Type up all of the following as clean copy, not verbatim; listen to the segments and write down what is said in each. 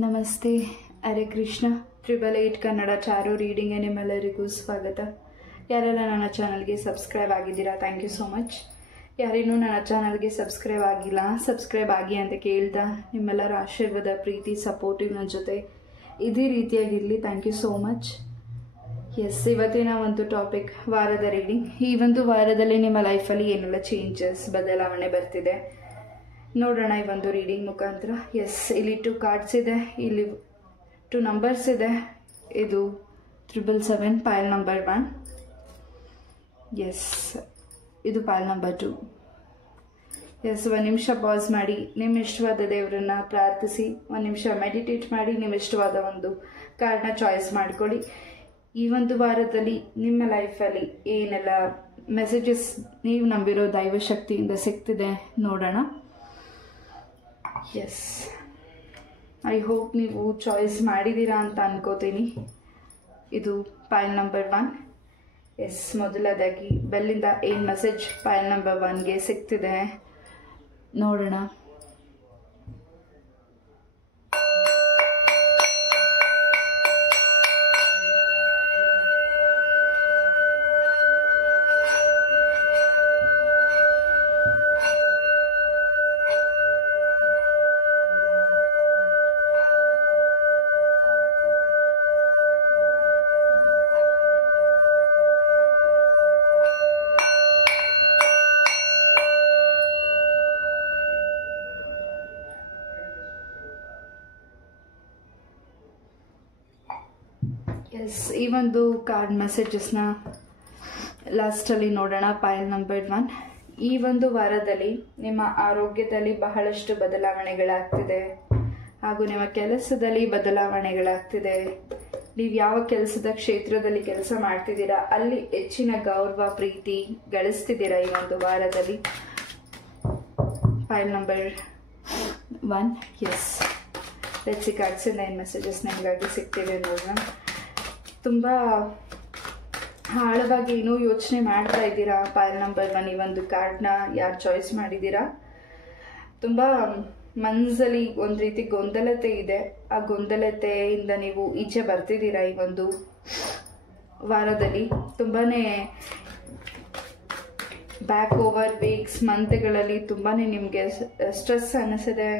ನಮಸ್ತೆ. ಹರೇ ಕೃಷ್ಣ. 888 ಕನ್ನಡ ಚಾರೋ ರೀಡಿಂಗ್ಗೆ ನಿಮ್ಮೆಲ್ಲರಿಗೂ ಸ್ವಾಗತ. ಯಾರೆಲ್ಲ ನನ್ನ ಚಾನಲ್ಗೆ ಸಬ್ಸ್ಕ್ರೈಬ್ ಆಗಿದ್ದೀರಾ, ಥ್ಯಾಂಕ್ ಯು ಸೋ ಮಚ್. ಯಾರೇನೂ ನನ್ನ ಚಾನಲ್ಗೆ ಸಬ್ಸ್ಕ್ರೈಬ್ ಆಗಿಲ್ಲ, ಸಬ್ಸ್ಕ್ರೈಬ್ ಆಗಿ ಅಂತ ಕೇಳ್ತಾ ನಿಮ್ಮೆಲ್ಲರ ಆಶೀರ್ವಾದ, ಪ್ರೀತಿ, ಸಪೋರ್ಟಿವ್ ನನ್ನ ಜೊತೆ ಇದೇ ರೀತಿಯಾಗಿರಲಿ. Thank you so much. Yes, ಇವತ್ತಿನ ಒಂದು ಟಾಪಿಕ್ ವಾರದ ರೀಡಿಂಗ್. ಈ ಒಂದು ವಾರದಲ್ಲಿ ನಿಮ್ಮ ಲೈಫಲ್ಲಿ ಏನೆಲ್ಲ ಚೇಂಜಸ್, ಬದಲಾವಣೆ ಬರ್ತಿದೆ ನೋಡೋಣ ಈ ಒಂದು ರೀಡಿಂಗ್ ಮುಖಾಂತರ. ಎಸ್, ಇಲ್ಲಿ 2 ಕಾರ್ಡ್ಸ್ ಇದೆ, ಇಲ್ಲಿ 2 ನಂಬರ್ಸ್ ಇದೆ. ಇದು 777 ಪೈಲ್ ನಂಬರ್ 1. ಎಸ್, ಇದು ಪೈಲ್ ನಂಬರ್ 2. ಎಸ್, 1 ನಿಮಿಷ ಪಾಸ್ ಮಾಡಿ ನಿಮ್ಮ ಇಷ್ಟವಾದ ದೇವರನ್ನ ಪ್ರಾರ್ಥಿಸಿ, 1 ನಿಮಿಷ ಮೆಡಿಟೇಟ್ ಮಾಡಿ, ನಿಮ್ಮ ಇಷ್ಟವಾದ ಒಂದು ಕಾರ್ಡ್ನ ಚಾಯ್ಸ್ ಮಾಡ್ಕೊಳ್ಳಿ. ಈ ಒಂದು ವಾರದಲ್ಲಿ ನಿಮ್ಮ ಲೈಫಲ್ಲಿ ಏನೆಲ್ಲ ಮೆಸೇಜಸ್ ನೀವು ನಂಬಿರೋ ದೈವ ಶಕ್ತಿಯಿಂದ ಸಿಗ್ತಿದೆ ನೋಡೋಣ. ಎಸ್, ಐ ಹೋಪ್ ನೀವು ಚಾಯ್ಸ್ ಮಾಡಿದ್ದೀರಾ ಅಂತ ಅನ್ಕೋತೀನಿ. ಇದು ಪೈಲ್ ನಂಬರ್ 1. ಎಸ್, ಮೊದಲದಾಗಿ ಬೆಲ್ಲಿಂದ ಏನು ಮೆಸೇಜ್ ಪೈಲ್ ನಂಬರ್ 1ಗೆ ಸಿಗ್ತಿದೆ ನೋಡೋಣ. ಎಸ್, ಈ ಒಂದು ಕಾರ್ಡ್ ಮೆಸೇಜಸ್ನ ಲಾಸ್ಟಲ್ಲಿ ನೋಡೋಣ. ಪೈಲ್ ನಂಬರ್ 1. ಈ ಒಂದು ವಾರದಲ್ಲಿ ನಿಮ್ಮ ಆರೋಗ್ಯದಲ್ಲಿ ಬಹಳಷ್ಟು ಬದಲಾವಣೆಗಳಾಗ್ತಿದೆ, ಹಾಗೂ ನಿಮ್ಮ ಕೆಲಸದಲ್ಲಿ ಬದಲಾವಣೆಗಳಾಗ್ತಿದೆ. ನೀವು ಯಾವ ಕೆಲಸದ ಕ್ಷೇತ್ರದಲ್ಲಿ ಕೆಲಸ ಮಾಡ್ತಿದ್ದೀರಾ ಅಲ್ಲಿ ಹೆಚ್ಚಿನ ಗೌರವ, ಪ್ರೀತಿ ಗಳಿಸ್ತಿದ್ದೀರಾ ಈ ಒಂದು ವಾರದಲ್ಲಿ. File number 1. Yes, let's see ಕಾರ್ಡ್ಸಿಂದ ಏನು ಮೆಸೇಜಸ್ ನಿಮಗಾಗಿ ಸಿಗ್ತಿದೆ ನೋಡೋಣ. ತುಂಬ ಆಳವಾಗಿ ಏನೋ ಯೋಚನೆ ಮಾಡ್ತಾ ಇದ್ದೀರಾ. ಪೈಲ್ ನಂಬರ್ 1 ಈ ಒಂದು ಕಾರ್ಡ್ನ ಯಾರು ಚಾಯ್ಸ್ ಮಾಡಿದ್ದೀರಾ, ತುಂಬ ಮನಸ್ಸಲ್ಲಿ ಒಂದು ರೀತಿ ಗೊಂದಲತೆ ಇದೆ. ಆ ಗೊಂದಲತೆಯಿಂದ ನೀವು ಈಚೆ ಬರ್ತಿದ್ದೀರಾ ಈ ಒಂದು ವಾರದಲ್ಲಿ. ತುಂಬಾ ಬ್ಯಾಕ್ ಓವರ್ ವೀಕ್ಸ್, ಮಂತ್ಗಳಲ್ಲಿ ತುಂಬಾ ನಿಮಗೆ ಸ್ಟ್ರೆಸ್ ಅನ್ನಿಸಿದೆ.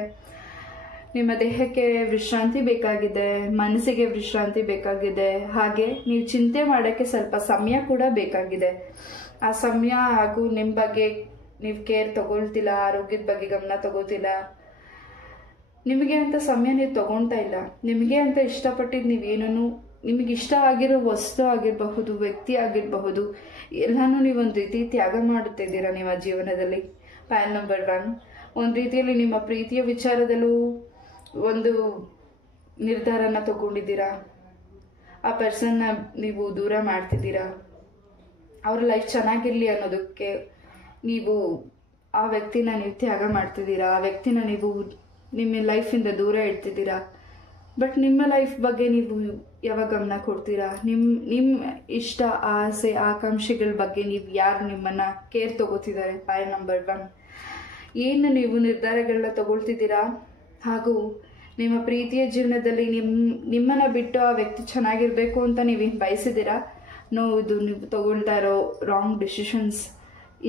ನಿಮ್ಮ ದೇಹಕ್ಕೆ ವಿಶ್ರಾಂತಿ ಬೇಕಾಗಿದೆ, ಮನಸ್ಸಿಗೆ ವಿಶ್ರಾಂತಿ ಬೇಕಾಗಿದೆ, ಹಾಗೆ ನೀವು ಚಿಂತೆ ಮಾಡೋಕ್ಕೆ ಸ್ವಲ್ಪ ಸಮಯ ಕೂಡ ಬೇಕಾಗಿದೆ. ಆ ಸಮಯ ಹಾಗೂ ನಿಮ್ಮ ಬಗ್ಗೆ ನೀವು ಕೇರ್ ತಗೊಳ್ತಿಲ್ಲ, ಆರೋಗ್ಯದ ಬಗ್ಗೆ ಗಮನ ತಗೋತಿಲ್ಲ. ನಿಮಗೆ ಅಂತ ಸಮಯ ನೀವು ತಗೊಳ್ತಾ ಇಲ್ಲ. ನಿಮಗೆ ಅಂತ ಇಷ್ಟಪಟ್ಟಿದ್ದು ನೀವೇನೂ, ನಿಮಗೆ ಇಷ್ಟ ಆಗಿರೋ ವಸ್ತು ಆಗಿರಬಹುದು, ವ್ಯಕ್ತಿ ಆಗಿರಬಹುದು, ಎಲ್ಲನೂ ನೀವೊಂದು ರೀತಿ ತ್ಯಾಗ ಮಾಡುತ್ತಿದ್ದೀರಾ ನಿಮ್ಮ ಜೀವನದಲ್ಲಿ. ಪೈಲ್ ನಂಬರ್ 1 ಒಂದು ರೀತಿಯಲ್ಲಿ ನಿಮ್ಮ ಪ್ರೀತಿಯ ವಿಚಾರದಲ್ಲೂ ಒಂದು ನಿರ್ಧಾರನ ತಗೊಂಡಿದ್ದೀರಾ. ಆ ಪರ್ಸನ್ನ ನೀವು ದೂರ ಮಾಡ್ತಿದ್ದೀರಾ. ಅವ್ರ ಲೈಫ್ ಚೆನ್ನಾಗಿರಲಿ ಅನ್ನೋದಕ್ಕೆ ನೀವು ಆ ವ್ಯಕ್ತಿನ ನೀವು ತ್ಯಾಗ ಮಾಡ್ತಿದ್ದೀರಾ. ಆ ವ್ಯಕ್ತಿನ ನೀವು ನಿಮ್ಮ ಲೈಫಿಂದ ದೂರ ಇಡ್ತಿದ್ದೀರಾ. ಬಟ್ ನಿಮ್ಮ ಲೈಫ್ ಬಗ್ಗೆ ನೀವು ಯಾವಾಗ ಗಮನ ಕೊಡ್ತೀರಾ? ನಿಮ್ಮ ಇಷ್ಟ, ಆಸೆ, ಆಕಾಂಕ್ಷೆಗಳ ಬಗ್ಗೆ ನೀವು ಯಾರು ನಿಮ್ಮನ್ನು ಕೇರ್ ತಗೋತಿದ್ದಾರೆ? ಪೈಲ್ ನಂಬರ್ 1 ಏನು ನೀವು ನಿರ್ಧಾರಗಳನ್ನ ತಗೊಳ್ತಿದ್ದೀರಾ, ಹಾಗೂ ನಿಮ್ಮ ಪ್ರೀತಿಯ ಜೀವನದಲ್ಲಿ ನಿಮ್ಮನ್ನು ಬಿಟ್ಟು ಆ ವ್ಯಕ್ತಿ ಚೆನ್ನಾಗಿರಬೇಕು ಅಂತ ನೀವೇನು ಬಯಸಿದ್ದೀರಾ? ಇದು ನೀವು ತಗೊಳ್ತಾ ಇರೋ ರಾಂಗ್ ಡಿಸಿಷನ್ಸ್.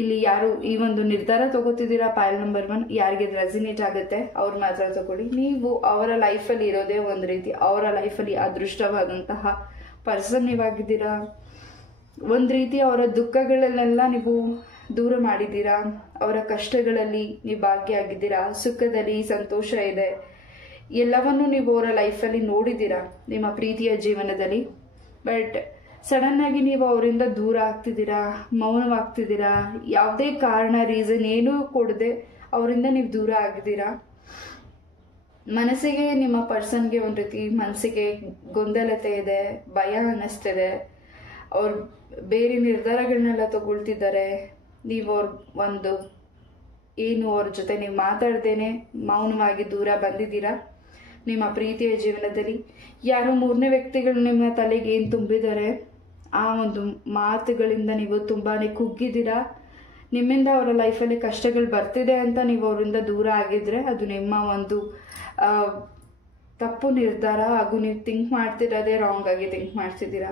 ಇಲ್ಲಿ ಯಾರು ಈ ಒಂದು ನಿರ್ಧಾರ ತಗೋತಿದ್ದೀರಾ ಪೈಲ್ ನಂಬರ್ 1, ಯಾರಿಗೆ ರೆಸಿನೇಟ್ ಆಗುತ್ತೆ ಅವ್ರು ಮಾತ್ರ ತಗೊಳ್ಳಿ. ನೀವು ಅವರ ಲೈಫಲ್ಲಿ ಇರೋದೇ ಒಂದು ರೀತಿ, ಅವರ ಲೈಫಲ್ಲಿ ಅದೃಷ್ಟವಾದಂತಹ ಪರ್ಸನ್ ನೀವಾಗಿದ್ದೀರಾ. ಒಂದು ರೀತಿ ಅವರ ದುಃಖಗಳನ್ನೆಲ್ಲ ನೀವು ದೂರ ಮಾಡಿದ್ದೀರಾ. ಅವರ ಕಷ್ಟಗಳಲ್ಲಿ ನೀವು ಭಾಗಿಯಾಗಿದ್ದೀರಾ. ಸುಖದಲ್ಲಿ ಸಂತೋಷ ಇದೆ, ಎಲ್ಲವನ್ನೂ ನೀವು ಅವರ ಲೈಫಲ್ಲಿ ನೋಡಿದ್ದೀರಾ ನಿಮ್ಮ ಪ್ರೀತಿಯ ಜೀವನದಲ್ಲಿ. ಬಟ್ ಸಡನ್ ಆಗಿ ನೀವು ಅವರಿಂದ ದೂರ ಆಗ್ತಿದ್ದೀರಾ, ಮೌನವಾಗ್ತಿದ್ದೀರಾ. ಯಾವುದೇ ಕಾರಣ, ರೀಸನ್ ಏನೂ ಕೊಡದೆ ಅವರಿಂದ ನೀವು ದೂರ ಆಗಿದ್ದೀರಾ. ಮನಸ್ಸಿಗೆ, ನಿಮ್ಮ ಪರ್ಸನ್ಗೆ ಒಂದು ರೀತಿ ಮನಸ್ಸಿಗೆ ಗೊಂದಲತೆ ಇದೆ, ಭಯ ಅನ್ನಿಸ್ತಿದೆ. ಅವ್ರು ಬೇರೆ ನಿರ್ಧಾರಗಳನ್ನೆಲ್ಲ ತಗೊಳ್ತಿದ್ದಾರೆ. ನೀವು ಅವ್ರ ಜೊತೆ ನೀವು ಮಾತಾಡ್ದೇನೆ ಮೌನವಾಗಿ ದೂರ ಬಂದಿದ್ದೀರಾ ನಿಮ್ಮ ಪ್ರೀತಿಯ ಜೀವನದಲ್ಲಿ. ಯಾರೋ 3ನೇ ವ್ಯಕ್ತಿಗಳು ನಿಮ್ಮ ತಲೆಗೆ ಏನು ತುಂಬಿದ್ದಾರೆ, ಆ ಒಂದು ಮಾತುಗಳಿಂದ ನೀವು ತುಂಬಾ ಕುಗ್ಗಿದ್ದೀರಾ. ನಿಮ್ಮಿಂದ ಅವರ ಲೈಫಲ್ಲಿ ಕಷ್ಟಗಳು ಬರ್ತಿದೆ ಅಂತ ನೀವು ಅವರಿಂದ ದೂರ ಆಗಿದ್ರೆ ಅದು ನಿಮ್ಮ ಒಂದು ತಪ್ಪು ನಿರ್ಧಾರ ಹಾಗೂ ನೀವು ಥಿಂಕ್ ಮಾಡ್ತಿರೋದೇ ರಾಂಗ್ ಆಗಿ ಥಿಂಕ್ ಮಾಡ್ತಿದ್ದೀರಾ.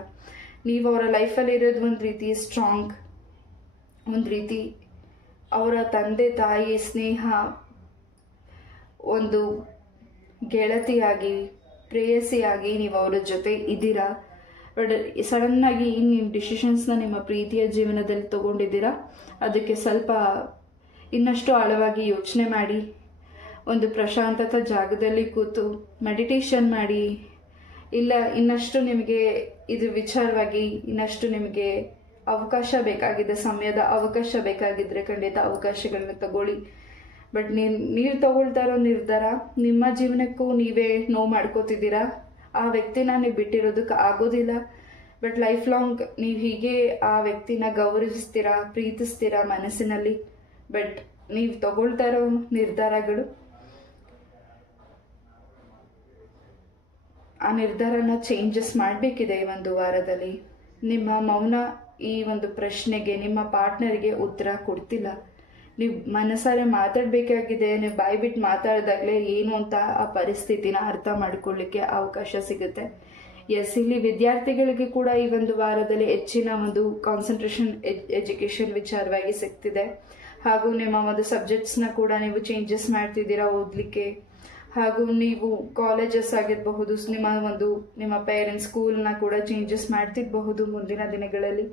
ನೀವು ಅವರ ಲೈಫಲ್ಲಿ ಇರೋದು ಒಂದು ರೀತಿ ಸ್ಟ್ರಾಂಗ್, ಒಂದು ರೀತಿ ಅವರ ತಂದೆ ತಾಯಿ ಸ್ನೇಹ, ಒಂದು ಗೆಳತಿಯಾಗಿ ಪ್ರೇಯಸಿಯಾಗಿ ನೀವು ಅವರ ಜೊತೆ ಇದ್ದೀರಾ. ಬಟ್ ಸಡನ್ನಾಗಿ ನಿಮ್ಮ ಡಿಸಿಷನ್ಸ್ನ ನಿಮ್ಮ ಪ್ರೀತಿಯ ಜೀವನದಲ್ಲಿ ತಗೊಂಡಿದ್ದೀರಾ. ಅದಕ್ಕೆ ಸ್ವಲ್ಪ ಇನ್ನಷ್ಟು ಆಳವಾಗಿ ಯೋಚನೆ ಮಾಡಿ, ಒಂದು ಪ್ರಶಾಂತತ ಜಾಗದಲ್ಲಿ ಕೂತು ಮೆಡಿಟೇಷನ್ ಮಾಡಿ, ಇಲ್ಲ ಇನ್ನಷ್ಟು ನಿಮಗೆ ಇದು ವಿಚಾರವಾಗಿ ಇನ್ನಷ್ಟು ನಿಮಗೆ ಅವಕಾಶ ಬೇಕಾಗಿದೆ, ಸಮಯದ ಅವಕಾಶ ಬೇಕಾಗಿದ್ದರೆ ಖಂಡಿತ ಅವಕಾಶಗಳನ್ನ ತಗೊಳ್ಳಿ. ಬಟ್ ನೀವು ತಗೊಳ್ತಾ ಇರೋ ನಿರ್ಧಾರ ನಿಮ್ಮ ಜೀವನಕ್ಕೂ ನೀವೇ ನೋವು ಮಾಡ್ಕೋತಿದ್ದೀರಾ. ಆ ವ್ಯಕ್ತಿನ ನೀವು ಬಿಟ್ಟಿರೋದಕ್ಕೆ ಆಗೋದಿಲ್ಲ. ಬಟ್ ಲೈಫ್ ಲಾಂಗ್ ನೀವು ಹೀಗೆ ಆ ವ್ಯಕ್ತಿನ ಗೌರವಿಸ್ತೀರಾ, ಪ್ರೀತಿಸ್ತೀರಾ ಮನಸ್ಸಿನಲ್ಲಿ. ಬಟ್ ನೀವು ತಗೊಳ್ತಾ ಇರೋ ನಿರ್ಧಾರಗಳು, ಆ ನಿರ್ಧಾರನ ಚೇಂಜಸ್ ಮಾಡಬೇಕಿದೆ ಈ ಒಂದು ವಾರದಲ್ಲಿ. ನಿಮ್ಮ ಮೌನ ಈ ಒಂದು ಪ್ರಶ್ನೆಗೆ ನಿಮ್ಮ ಪಾರ್ಟ್ನರ್ಗೆ ಉತ್ತರ ಕೊಡ್ತಿಲ್ಲ. ನೀವು ಮನಸಾರೆ ಮಾತಾಡಬೇಕಾಗಿದೆ. ನೀವು ಬಾಯಿ ಬಿಟ್ಟು ಮಾತಾಡಿದಾಗಲೇ ಏನು ಅಂತ ಆ ಪರಿಸ್ಥಿತಿನ ಅರ್ಥ ಮಾಡ್ಕೊಳ್ಳಿಕ್ಕೆ ಅವಕಾಶ ಸಿಗುತ್ತೆ. ಎಸ್, ಇಲ್ಲಿ ವಿದ್ಯಾರ್ಥಿಗಳಿಗೆ ಕೂಡ ಈ ಒಂದು ವಾರದಲ್ಲಿ ಹೆಚ್ಚಿನ ಒಂದು ಕಾನ್ಸಂಟ್ರೇಷನ್ ಎಜುಕೇಷನ್ ವಿಚಾರವಾಗಿ ಸಿಗ್ತಿದೆ. ಹಾಗೂ ನಿಮ್ಮ ಒಂದು ಸಬ್ಜೆಕ್ಟ್ಸ್ನ ಕೂಡ ನೀವು ಚೇಂಜಸ್ ಮಾಡ್ತಿದ್ದೀರಾ ಓದಲಿಕ್ಕೆ. ಹಾಗೂ ನೀವು ಕಾಲೇಜಸ್ ಆಗಿರಬಹುದು, ನಿಮ್ಮ ಪೇರೆಂಟ್ಸ್ ಸ್ಕೂಲ್ನ ಕೂಡ ಚೇಂಜಸ್ ಮಾಡ್ತಿರಬಹುದು ಮುಂದಿನ ದಿನಗಳಲ್ಲಿ.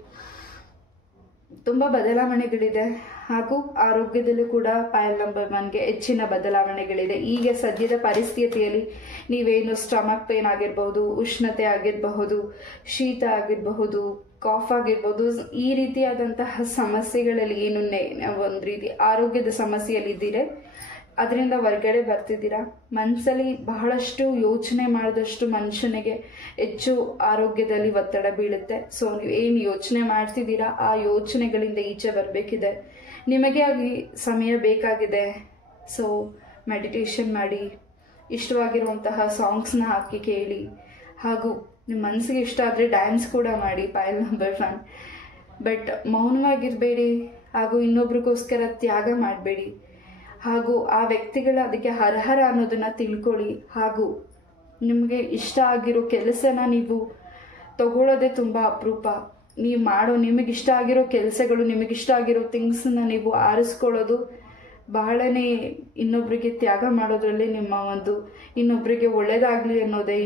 ತುಂಬ ಬದಲಾವಣೆಗಳಿದೆ. ಹಾಗೂ ಆರೋಗ್ಯದಲ್ಲೂ ಕೂಡ ಪಾಯಲ್ ನಂಬರ್ 1ಗೆ ಹೆಚ್ಚಿನ ಬದಲಾವಣೆಗಳಿದೆ. ಈಗ ಸದ್ಯದ ಪರಿಸ್ಥಿತಿಯಲ್ಲಿ ನೀವೇನು ಸ್ಟಮಕ್ ಪೇನ್ ಆಗಿರಬಹುದು, ಉಷ್ಣತೆ ಆಗಿರಬಹುದು, ಶೀತ ಆಗಿರಬಹುದು, ಕಾಫ್ ಆಗಿರ್ಬೋದು, ಈ ರೀತಿಯಾದಂತಹ ಸಮಸ್ಯೆಗಳಲ್ಲಿ ಏನು ಒಂದು ರೀತಿ ಆರೋಗ್ಯದ ಸಮಸ್ಯೆಯಲ್ಲಿ ಇದ್ದೀರಾ, ಅದರಿಂದ ಹೊರಗಡೆ ಬರ್ತಿದ್ದೀರಾ. ಮನಸ್ಸಲ್ಲಿ ಬಹಳಷ್ಟು ಯೋಚನೆ ಮಾಡಿದಷ್ಟು ಮನುಷ್ಯನಿಗೆ ಹೆಚ್ಚು ಆರೋಗ್ಯದಲ್ಲಿ ಒತ್ತಡ ಬೀಳುತ್ತೆ. ಸೊ ನೀವು ಏನು ಯೋಚನೆ ಮಾಡ್ತಿದ್ದೀರಾ ಆ ಯೋಚನೆಗಳಿಂದ ಈಚೆ ಬರಬೇಕಿದೆ. ನಿಮಗೆ ಆಗಿ ಸಮಯ ಬೇಕಾಗಿದೆ. ಸೊ ಮೆಡಿಟೇಷನ್ ಮಾಡಿ, ಇಷ್ಟವಾಗಿರುವಂತಹ ಸಾಂಗ್ಸ್ನ ಹಾಕಿ ಕೇಳಿ, ಹಾಗೂ ನಿಮ್ಮ ಮನಸ್ಸಿಗೆ ಇಷ್ಟ ಆದರೆ ಡ್ಯಾನ್ಸ್ ಕೂಡ ಮಾಡಿ ಪಾಯಲ್ ನಂಬರ್ 1. ಬಟ್ ಮೌನವಾಗಿರಬೇಡಿ, ಹಾಗೂ ಇನ್ನೊಬ್ರಿಗೋಸ್ಕರ ತ್ಯಾಗ ಮಾಡಬೇಡಿ. ಹಾಗೂ ಆ ವ್ಯಕ್ತಿಗಳ ಅದಕ್ಕೆ ಅರ್ಹರ ಅನ್ನೋದನ್ನ ತಿಳ್ಕೊಳ್ಳಿ. ಹಾಗೂ ನಿಮಗೆ ಇಷ್ಟ ಆಗಿರೋ ಕೆಲಸನ ನೀವು ತಗೊಳ್ಳೋದೇ ತುಂಬ ಅಪರೂಪ. ನೀವು ಮಾಡೋ ನಿಮಗಿಷ್ಟ ಆಗಿರೋ ಕೆಲಸಗಳು, ನಿಮಗಿಷ್ಟ ಆಗಿರೋ ಥಿಂಗ್ಸನ್ನ ನೀವು ಆರಿಸ್ಕೊಳ್ಳೋದು ಬಹಳನೇ ಇನ್ನೊಬ್ಬರಿಗೆ ತ್ಯಾಗ ಮಾಡೋದ್ರಲ್ಲಿ ನಿಮ್ಮ ಒಂದು ಇನ್ನೊಬ್ಬರಿಗೆ ಒಳ್ಳೇದಾಗಲಿ ಅನ್ನೋದೇ,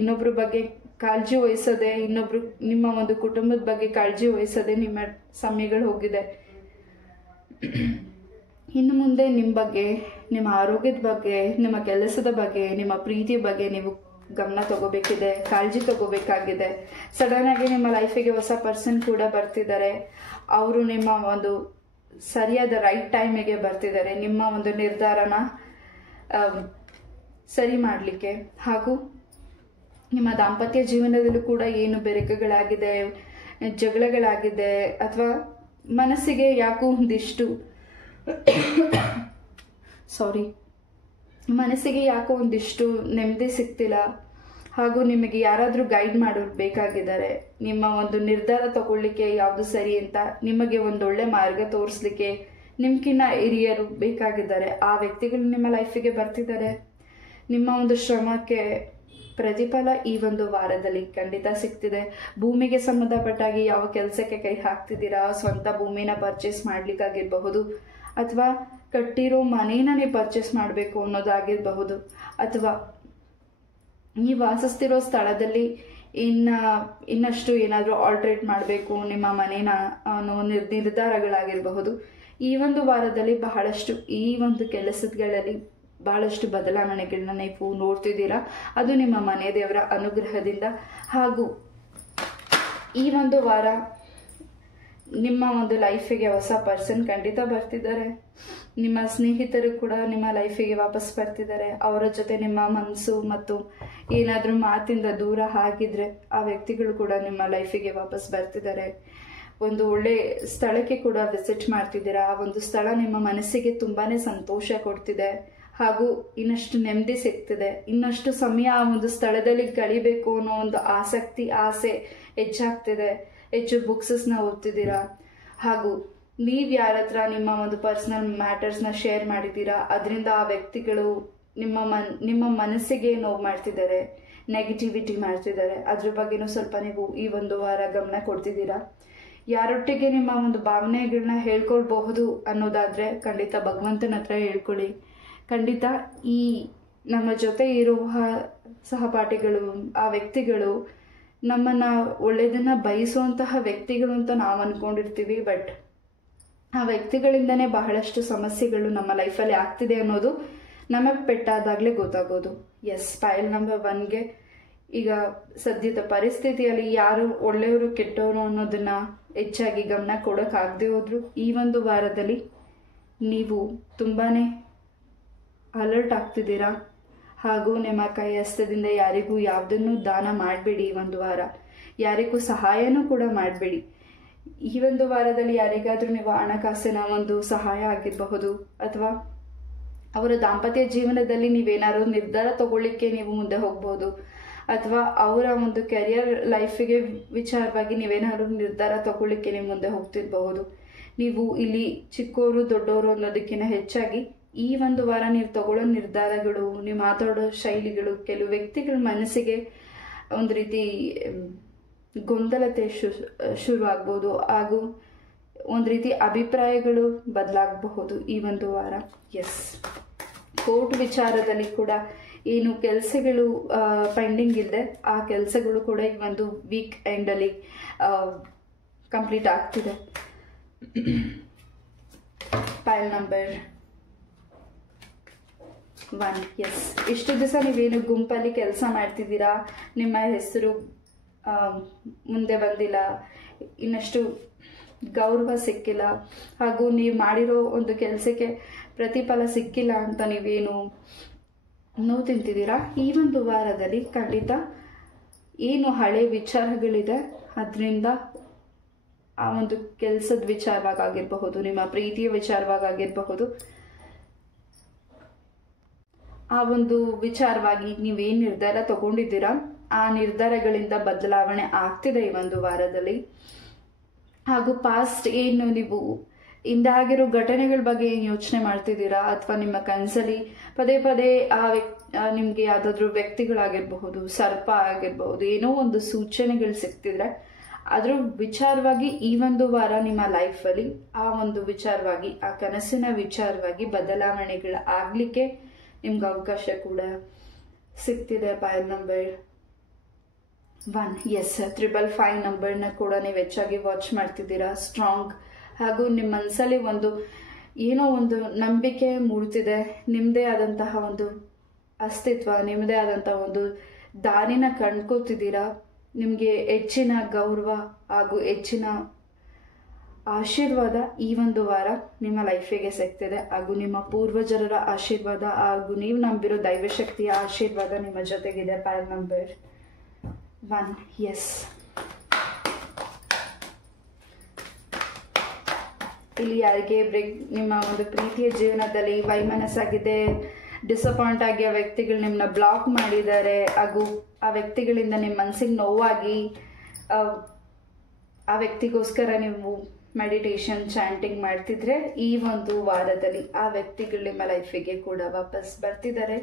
ಇನ್ನೊಬ್ಬರ ಬಗ್ಗೆ ಕಾಳಜಿ ವಹಿಸೋದೆ, ನಿಮ್ಮ ಒಂದು ಕುಟುಂಬದ ಬಗ್ಗೆ ಕಾಳಜಿ ವಹಿಸೋದೆ ನಿಮ್ಮ ಸಮಯಗಳು ಹೋಗಿದೆ. ಇನ್ನು ಮುಂದೆ ನಿಮ್ಮ ಬಗ್ಗೆ, ನಿಮ್ಮ ಆರೋಗ್ಯದ ಬಗ್ಗೆ, ನಿಮ್ಮ ಕೆಲಸದ ಬಗ್ಗೆ, ನಿಮ್ಮ ಪ್ರೀತಿ ಬಗ್ಗೆ ನೀವು ಗಮನ ತಗೋಬೇಕಿದೆ, ಕಾಳಜಿ ತಗೋಬೇಕಾಗಿದೆ. ಸಡನ್ ಆಗಿ ನಿಮ್ಮ ಲೈಫಿಗೆ ಹೊಸ ಪರ್ಸನ್ ಕೂಡ ಬರ್ತಿದ್ದಾರೆ. ಅವರು ನಿಮ್ಮ ಒಂದು ಸರಿಯಾದ ರೈಟ್ ಟೈಮಿಗೆ ಬರ್ತಿದ್ದಾರೆ, ನಿಮ್ಮ ಒಂದು ನಿರ್ಧಾರನ ಸರಿ ಮಾಡಲಿಕ್ಕೆ. ಹಾಗೂ ನಿಮ್ಮ ದಾಂಪತ್ಯ ಜೀವನದಲ್ಲೂ ಕೂಡ ಏನು ಬೆರಕುಗಳಾಗಿದೆ, ಜಗಳಗಳಾಗಿದೆ, ಅಥವಾ ಮನಸ್ಸಿಗೆ ಯಾಕೋ ಒಂದಿಷ್ಟು ಮನಸ್ಸಿಗೆ ಯಾಕೋ ಒಂದಿಷ್ಟು ನೆಮ್ಮದಿ ಸಿಗ್ತಿಲ್ಲ. ಹಾಗೂ ನಿಮಗೆ ಯಾರಾದರೂ ಗೈಡ್ ಮಾಡೋರು ಬೇಕಾಗಿದ್ದಾರೆ. ನಿಮ್ಮ ಒಂದು ನಿರ್ಧಾರ ತಗೊಳ್ಳಿಕ್ಕೆ ಯಾವುದು ಸರಿ ಅಂತ ನಿಮಗೆ ಒಂದೊಳ್ಳೆ ಮಾರ್ಗ ತೋರಿಸ್ಲಿಕ್ಕೆ ನಿಮ್ಗಿನ್ನ ಹಿರಿಯರು ಬೇಕಾಗಿದ್ದಾರೆ. ಆ ವ್ಯಕ್ತಿಗಳು ನಿಮ್ಮ ಲೈಫಿಗೆ ಬರ್ತಿದ್ದಾರೆ. ನಿಮ್ಮ ಒಂದು ಶ್ರಮಕ್ಕೆ ಪ್ರತಿಫಲ ಈ ಒಂದು ವಾರದಲ್ಲಿ ಖಂಡಿತ ಸಿಗ್ತಿದೆ. ಭೂಮಿಗೆ ಸಂಬಂಧಪಟ್ಟಾಗಿ ಯಾವ ಕೆಲಸಕ್ಕೆ ಕೈ ಹಾಕ್ತಿದ್ದೀರಾ, ಸ್ವಂತ ಭೂಮಿನ ಪರ್ಚೇಸ್ ಮಾಡ್ಲಿಕ್ಕಾಗಿರಬಹುದು, ಅಥವಾ ಕಟ್ಟಿರೋ ಮನೇನ ನೀವು ಪರ್ಚೇಸ್ ಮಾಡಬೇಕು ಅನ್ನೋದಾಗಿರಬಹುದು, ಅಥವಾ ನೀವು ವಾಸಿಸ್ತಿರೋ ಸ್ಥಳದಲ್ಲಿ ಇನ್ನಷ್ಟು ಏನಾದರೂ ಆಲ್ಟ್ರೇಟ್ ಮಾಡಬೇಕು ನಿಮ್ಮ ಮನೇನ ಅನ್ನೋ ನಿರ್ಧಾರಗಳಾಗಿರಬಹುದು. ಈ ಒಂದು ವಾರದಲ್ಲಿ ಈ ಒಂದು ಕೆಲಸಗಳಲ್ಲಿ ಬಹಳಷ್ಟು ಬದಲಾವಣೆಗಳನ್ನ ನೀವು ನೋಡ್ತಿದ್ದೀರಾ. ಅದು ನಿಮ್ಮ ಮನೆ ದೇವರ ಅನುಗ್ರಹದಿಂದ. ಹಾಗೂ ಈ ಒಂದು ವಾರ ನಿಮ್ಮ ಒಂದು ಲೈಫಿಗೆ ಹೊಸ ಪರ್ಸನ್ ಖಂಡಿತ ಬರ್ತಿದ್ದಾರೆ. ನಿಮ್ಮ ಸ್ನೇಹಿತರು ಕೂಡ ನಿಮ್ಮ ಲೈಫಿಗೆ ವಾಪಸ್ ಬರ್ತಿದ್ದಾರೆ. ಅವರ ಜೊತೆ ನಿಮ್ಮ ಮನಸ್ಸು ಮತ್ತು ಏನಾದರೂ ಮಾತಿಂದ ದೂರ ಆಗಿದ್ರೆ ಆ ವ್ಯಕ್ತಿಗಳು ಕೂಡ ನಿಮ್ಮ ಲೈಫಿಗೆ ವಾಪಸ್ ಬರ್ತಿದ್ದಾರೆ. ಒಂದು ಒಳ್ಳೆ ಸ್ಥಳಕ್ಕೆ ಕೂಡ ವಿಸಿಟ್ ಮಾಡ್ತಿದ್ದೀರಾ. ಆ ಒಂದು ಸ್ಥಳ ನಿಮ್ಮ ಮನಸ್ಸಿಗೆ ತುಂಬಾನೇ ಸಂತೋಷ ಕೊಡ್ತಿದೆ. ಹಾಗೂ ಇನ್ನಷ್ಟು ನೆಮ್ಮದಿ ಸಿಗ್ತಿದೆ. ಇನ್ನಷ್ಟು ಸಮಯ ಆ ಒಂದು ಸ್ಥಳದಲ್ಲಿ ಕಳಿಬೇಕು ಅನ್ನೋ ಒಂದು ಆಸೆ ಹೆಚ್ಚಾಗ್ತಿದೆ. ಹೆಚ್ಚು ಬುಕ್ಸಸ್ನ ಓದ್ತಿದ್ದೀರಾ. ಹಾಗೂ ನೀವು ಯಾರ ಹತ್ರ ನಿಮ್ಮ ಒಂದು ಪರ್ಸನಲ್ ಮ್ಯಾಟರ್ಸ್ನ ಶೇರ್ ಮಾಡಿದ್ದೀರಾ, ಅದರಿಂದ ಆ ವ್ಯಕ್ತಿಗಳು ನಿಮ್ಮ ಮನಸ್ಸಿಗೆ ನೋವು ಮಾಡ್ತಿದ್ದಾರೆ, ನೆಗೆಟಿವಿಟಿ ಮಾಡ್ತಿದ್ದಾರೆ, ಅದ್ರ ಬಗ್ಗೆನೂ ಸ್ವಲ್ಪ ನೀವು ಈ ಒಂದು ವಾರ ಗಮನ ಕೊಡ್ತಿದ್ದೀರಾ. ಯಾರೊಟ್ಟಿಗೆ ನಿಮ್ಮ ಒಂದು ಭಾವನೆಗಳನ್ನ ಹೇಳ್ಕೊಳ್ಬಹುದು ಅನ್ನೋದಾದರೆ ಖಂಡಿತ ಭಗವಂತನ ಹತ್ರ ಹೇಳ್ಕೊಳ್ಳಿ. ಖಂಡಿತ ಈ ನಮ್ಮ ಜೊತೆ ಇರುವ ಸಹಪಾಠಿಗಳು, ಆ ವ್ಯಕ್ತಿಗಳು ನಮ್ಮನ್ನು ಒಳ್ಳೆಯದನ್ನು ಬಯಸುವಂತಹ ವ್ಯಕ್ತಿಗಳು ಅಂತ ನಾವು ಅಂದ್ಕೊಂಡಿರ್ತೀವಿ. ಬಟ್ ಆ ವ್ಯಕ್ತಿಗಳಿಂದನೇ ಬಹಳಷ್ಟು ಸಮಸ್ಯೆಗಳು ನಮ್ಮ ಲೈಫಲ್ಲಿ ಆಗ್ತಿದೆ ಅನ್ನೋದು ನಮಗೆ ಪೆಟ್ಟಾದಾಗಲೇ ಗೊತ್ತಾಗೋದು. ಎಸ್, ಫೈಲ್ ನಂಬರ್ 1ಗೆ ಈಗ ಸದ್ಯದ ಪರಿಸ್ಥಿತಿಯಲ್ಲಿ ಯಾರು ಒಳ್ಳೆಯವರು ಕೆಟ್ಟವರು ಅನ್ನೋದನ್ನು ಹೆಚ್ಚಾಗಿ ಗಮನ ಕೊಡೋಕ್ಕಾಗದೆ ಹೋದ್ರು ಈ ಒಂದು ವಾರದಲ್ಲಿ ನೀವು ತುಂಬಾ ಅಲರ್ಟ್ ಆಗ್ತಿದ್ದೀರಾ. ಹಾಗೂ ನಿಮ್ಮ ಕೈ ಹಸ್ತದಿಂದ ಯಾರಿಗೂ ಯಾವುದನ್ನು ದಾನ ಮಾಡಬೇಡಿ. ಈ ಒಂದು ವಾರ ಯಾರಿಗೂ ಸಹಾಯನೂ ಕೂಡ ಮಾಡಬೇಡಿ. ಈ ಒಂದು ವಾರದಲ್ಲಿ ಯಾರಿಗಾದರೂ ನೀವು ಹಣಕಾಸಿನ ಒಂದು ಸಹಾಯ ಆಗಿರಬಹುದು, ಅಥವಾ ಅವರ ದಾಂಪತ್ಯ ಜೀವನದಲ್ಲಿ ನೀವೇನಾದ್ರು ನಿರ್ಧಾರ ತಗೊಳ್ಳಿಕ್ಕೆ ನೀವು ಮುಂದೆ ಹೋಗ್ಬೋದು, ಅಥವಾ ಅವರ ಒಂದು ಕೆರಿಯರ್ ಲೈಫಿಗೆ ವಿಚಾರವಾಗಿ ನೀವೇನಾದ್ರು ನಿರ್ಧಾರ ತಗೊಳ್ಳಿಕ್ಕೆ ನೀವು ಮುಂದೆ ಹೋಗ್ತಿರಬಹುದು. ನೀವು ಇಲ್ಲಿ ಚಿಕ್ಕವರು ದೊಡ್ಡವರು ಅನ್ನೋದಕ್ಕಿಂತ ಹೆಚ್ಚಾಗಿ ಈ ಒಂದು ವಾರ ನೀವು ತಗೊಳ್ಳೋ ನಿರ್ಧಾರಗಳು, ನೀವು ಮಾತಾಡೋ ಶೈಲಿಗಳು ಕೆಲವು ವ್ಯಕ್ತಿಗಳ ಮನಸ್ಸಿಗೆ ಒಂದು ರೀತಿ ಗೊಂದಲತೆ ಶುರು ಆಗ್ಬೋದು, ಹಾಗೂ ಒಂದು ರೀತಿ ಅಭಿಪ್ರಾಯಗಳು ಬದಲಾಗಬಹುದು ಈ ಒಂದು ವಾರ. ಎಸ್, ಕೋರ್ಟ್ ವಿಚಾರದಲ್ಲಿ ಕೂಡ ಏನು ಕೆಲಸಗಳು ಪೆಂಡಿಂಗ್ ಇದೆ ಆ ಕೆಲಸಗಳು ಕೂಡ ಈ ಒಂದು ವೀಕ್ ಎಂಡಲ್ಲಿ ಕಂಪ್ಲೀಟ್ ಆಗ್ತಿದೆ. File number 1. ಎಸ್, ಇಷ್ಟು ದಿವಸ ನೀವೇನು ಗುಂಪಲ್ಲಿ ಕೆಲಸ ಮಾಡ್ತಿದ್ದೀರಾ, ನಿಮ್ಮ ಹೆಸರು ಮುಂದೆ ಬಂದಿಲ್ಲ, ಇನ್ನಷ್ಟು ಗೌರವ ಸಿಕ್ಕಿಲ್ಲ, ಹಾಗೂ ನೀವು ಮಾಡಿರೋ ಒಂದು ಕೆಲಸಕ್ಕೆ ಪ್ರತಿಫಲ ಸಿಕ್ಕಿಲ್ಲ ಅಂತ ನೀವೇನು ನೋವು ತಿಂತಿದ್ದೀರಾ, ಈ ಒಂದು ವಾರದಲ್ಲಿ ಖಂಡಿತ ಏನು ಹಳೆ ವಿಚಾರಗಳಿದೆ ಅದರಿಂದ ಆ ಒಂದು ಕೆಲಸದ ವಿಚಾರವಾಗಿರಬಹುದು, ನಿಮ್ಮ ಪ್ರೀತಿಯ ವಿಚಾರವಾಗಿರಬಹುದು, ಆ ಒಂದು ವಿಚಾರವಾಗಿ ನೀವೇನು ನಿರ್ಧಾರ ತಗೊಂಡಿದ್ದೀರಾ ಆ ನಿರ್ಧಾರಗಳಿಂದ ಬದಲಾವಣೆ ಆಗ್ತಿದೆ ಈ ಒಂದು ವಾರದಲ್ಲಿ. ಹಾಗೂ ಪಾಸ್ಟ್ ಏನು ನೀವು ಹಿಂದಾಗಿರೋ ಘಟನೆಗಳ ಬಗ್ಗೆ ಏನು ಯೋಚನೆ ಮಾಡ್ತಿದ್ದೀರಾ, ಅಥವಾ ನಿಮ್ಮ ಕನಸಲ್ಲಿ ಪದೇ ಪದೇ ನಿಮಗೆ ಯಾವುದಾದ್ರೂ ವ್ಯಕ್ತಿಗಳಾಗಿರಬಹುದು, ಸರ್ಪ ಆಗಿರಬಹುದು, ಏನೋ ಒಂದು ಸೂಚನೆಗಳು ಸಿಗ್ತಿದ್ರೆ ಅದ್ರ ವಿಚಾರವಾಗಿ ಈ ಒಂದು ವಾರ ನಿಮ್ಮ ಲೈಫಲ್ಲಿ ಆ ಒಂದು ವಿಚಾರವಾಗಿ, ಆ ಕನಸಿನ ವಿಚಾರವಾಗಿ ಬದಲಾವಣೆಗಳು ಆಗಲಿಕ್ಕೆ ನಿಮ್ಗೆ ಅವಕಾಶ ಕೂಡ ಸಿಗ್ತಿದೆ. File number 1. ಎಸ್, 555 ನಂಬರ್ನ ಕೂಡ ನೀವು ಹೆಚ್ಚಾಗಿ ವಾಚ್ ಮಾಡ್ತಿದ್ದೀರಾ. ಸ್ಟ್ರಾಂಗ್, ಹಾಗೂ ನಿಮ್ಮ ಮನಸ್ಸಲ್ಲಿ ಒಂದು ಏನೋ ಒಂದು ನಂಬಿಕೆ ಮೂಡ್ತಿದೆ, ನಿಮ್ಮದೇ ಆದಂತಹ ಒಂದು ಅಸ್ತಿತ್ವ, ನಿಮ್ಮದೇ ಆದಂತಹ ಒಂದು ದಾರಿನ ಕಂಡ್ಕೋತಿದ್ದೀರಾ. ನಿಮಗೆ ಹೆಚ್ಚಿನ ಗೌರವ ಹಾಗೂ ಹೆಚ್ಚಿನ ಆಶೀರ್ವಾದ ಈ ಒಂದು ವಾರ ನಿಮ್ಮ ಲೈಫಿಗೆ ಸಿಗ್ತಿದೆ. ಹಾಗೂ ನಿಮ್ಮ ಪೂರ್ವಜರ ಆಶೀರ್ವಾದ ಹಾಗೂ ನೀವು ನಂಬಿರೋ ದೈವಶಕ್ತಿಯ ಆಶೀರ್ವಾದ ನಿಮ್ಮ ಜೊತೆಗಿದೆ. File number 1. ಎಸ್, ಇಲ್ಲಿ ಯಾರಿಗೆ ನಿಮ್ಮ ಒಂದು ಪ್ರೀತಿಯ ಜೀವನದಲ್ಲಿ ವೈಮನಸ್ಸಾಗಿದೆ, ಡಿಸಪಾಯಿಂಟ್ ಆಗಿ ಆ ವ್ಯಕ್ತಿಗಳು ನಿಮ್ಮನ್ನ ಬ್ಲಾಕ್ ಮಾಡಿದ್ದಾರೆ, ಹಾಗೂ ಆ ವ್ಯಕ್ತಿಗಳಿಂದ ನಿಮ್ಮ ಮನಸ್ಸಿಗೆ ನೋವಾಗಿ ಆ ವ್ಯಕ್ತಿಗೋಸ್ಕರ ನೀವು ಮೆಡಿಟೇಷನ್, ಚಾಂಟಿಂಗ್ ಮಾಡ್ತಿದ್ರೆ ಈ ಒಂದು ವಾರದಲ್ಲಿ ಆ ವ್ಯಕ್ತಿಗಳು ನಿಮ್ಮ ಲೈಫಿಗೆ ಕೂಡ ವಾಪಸ್ ಬರ್ತಿದ್ದಾರೆ.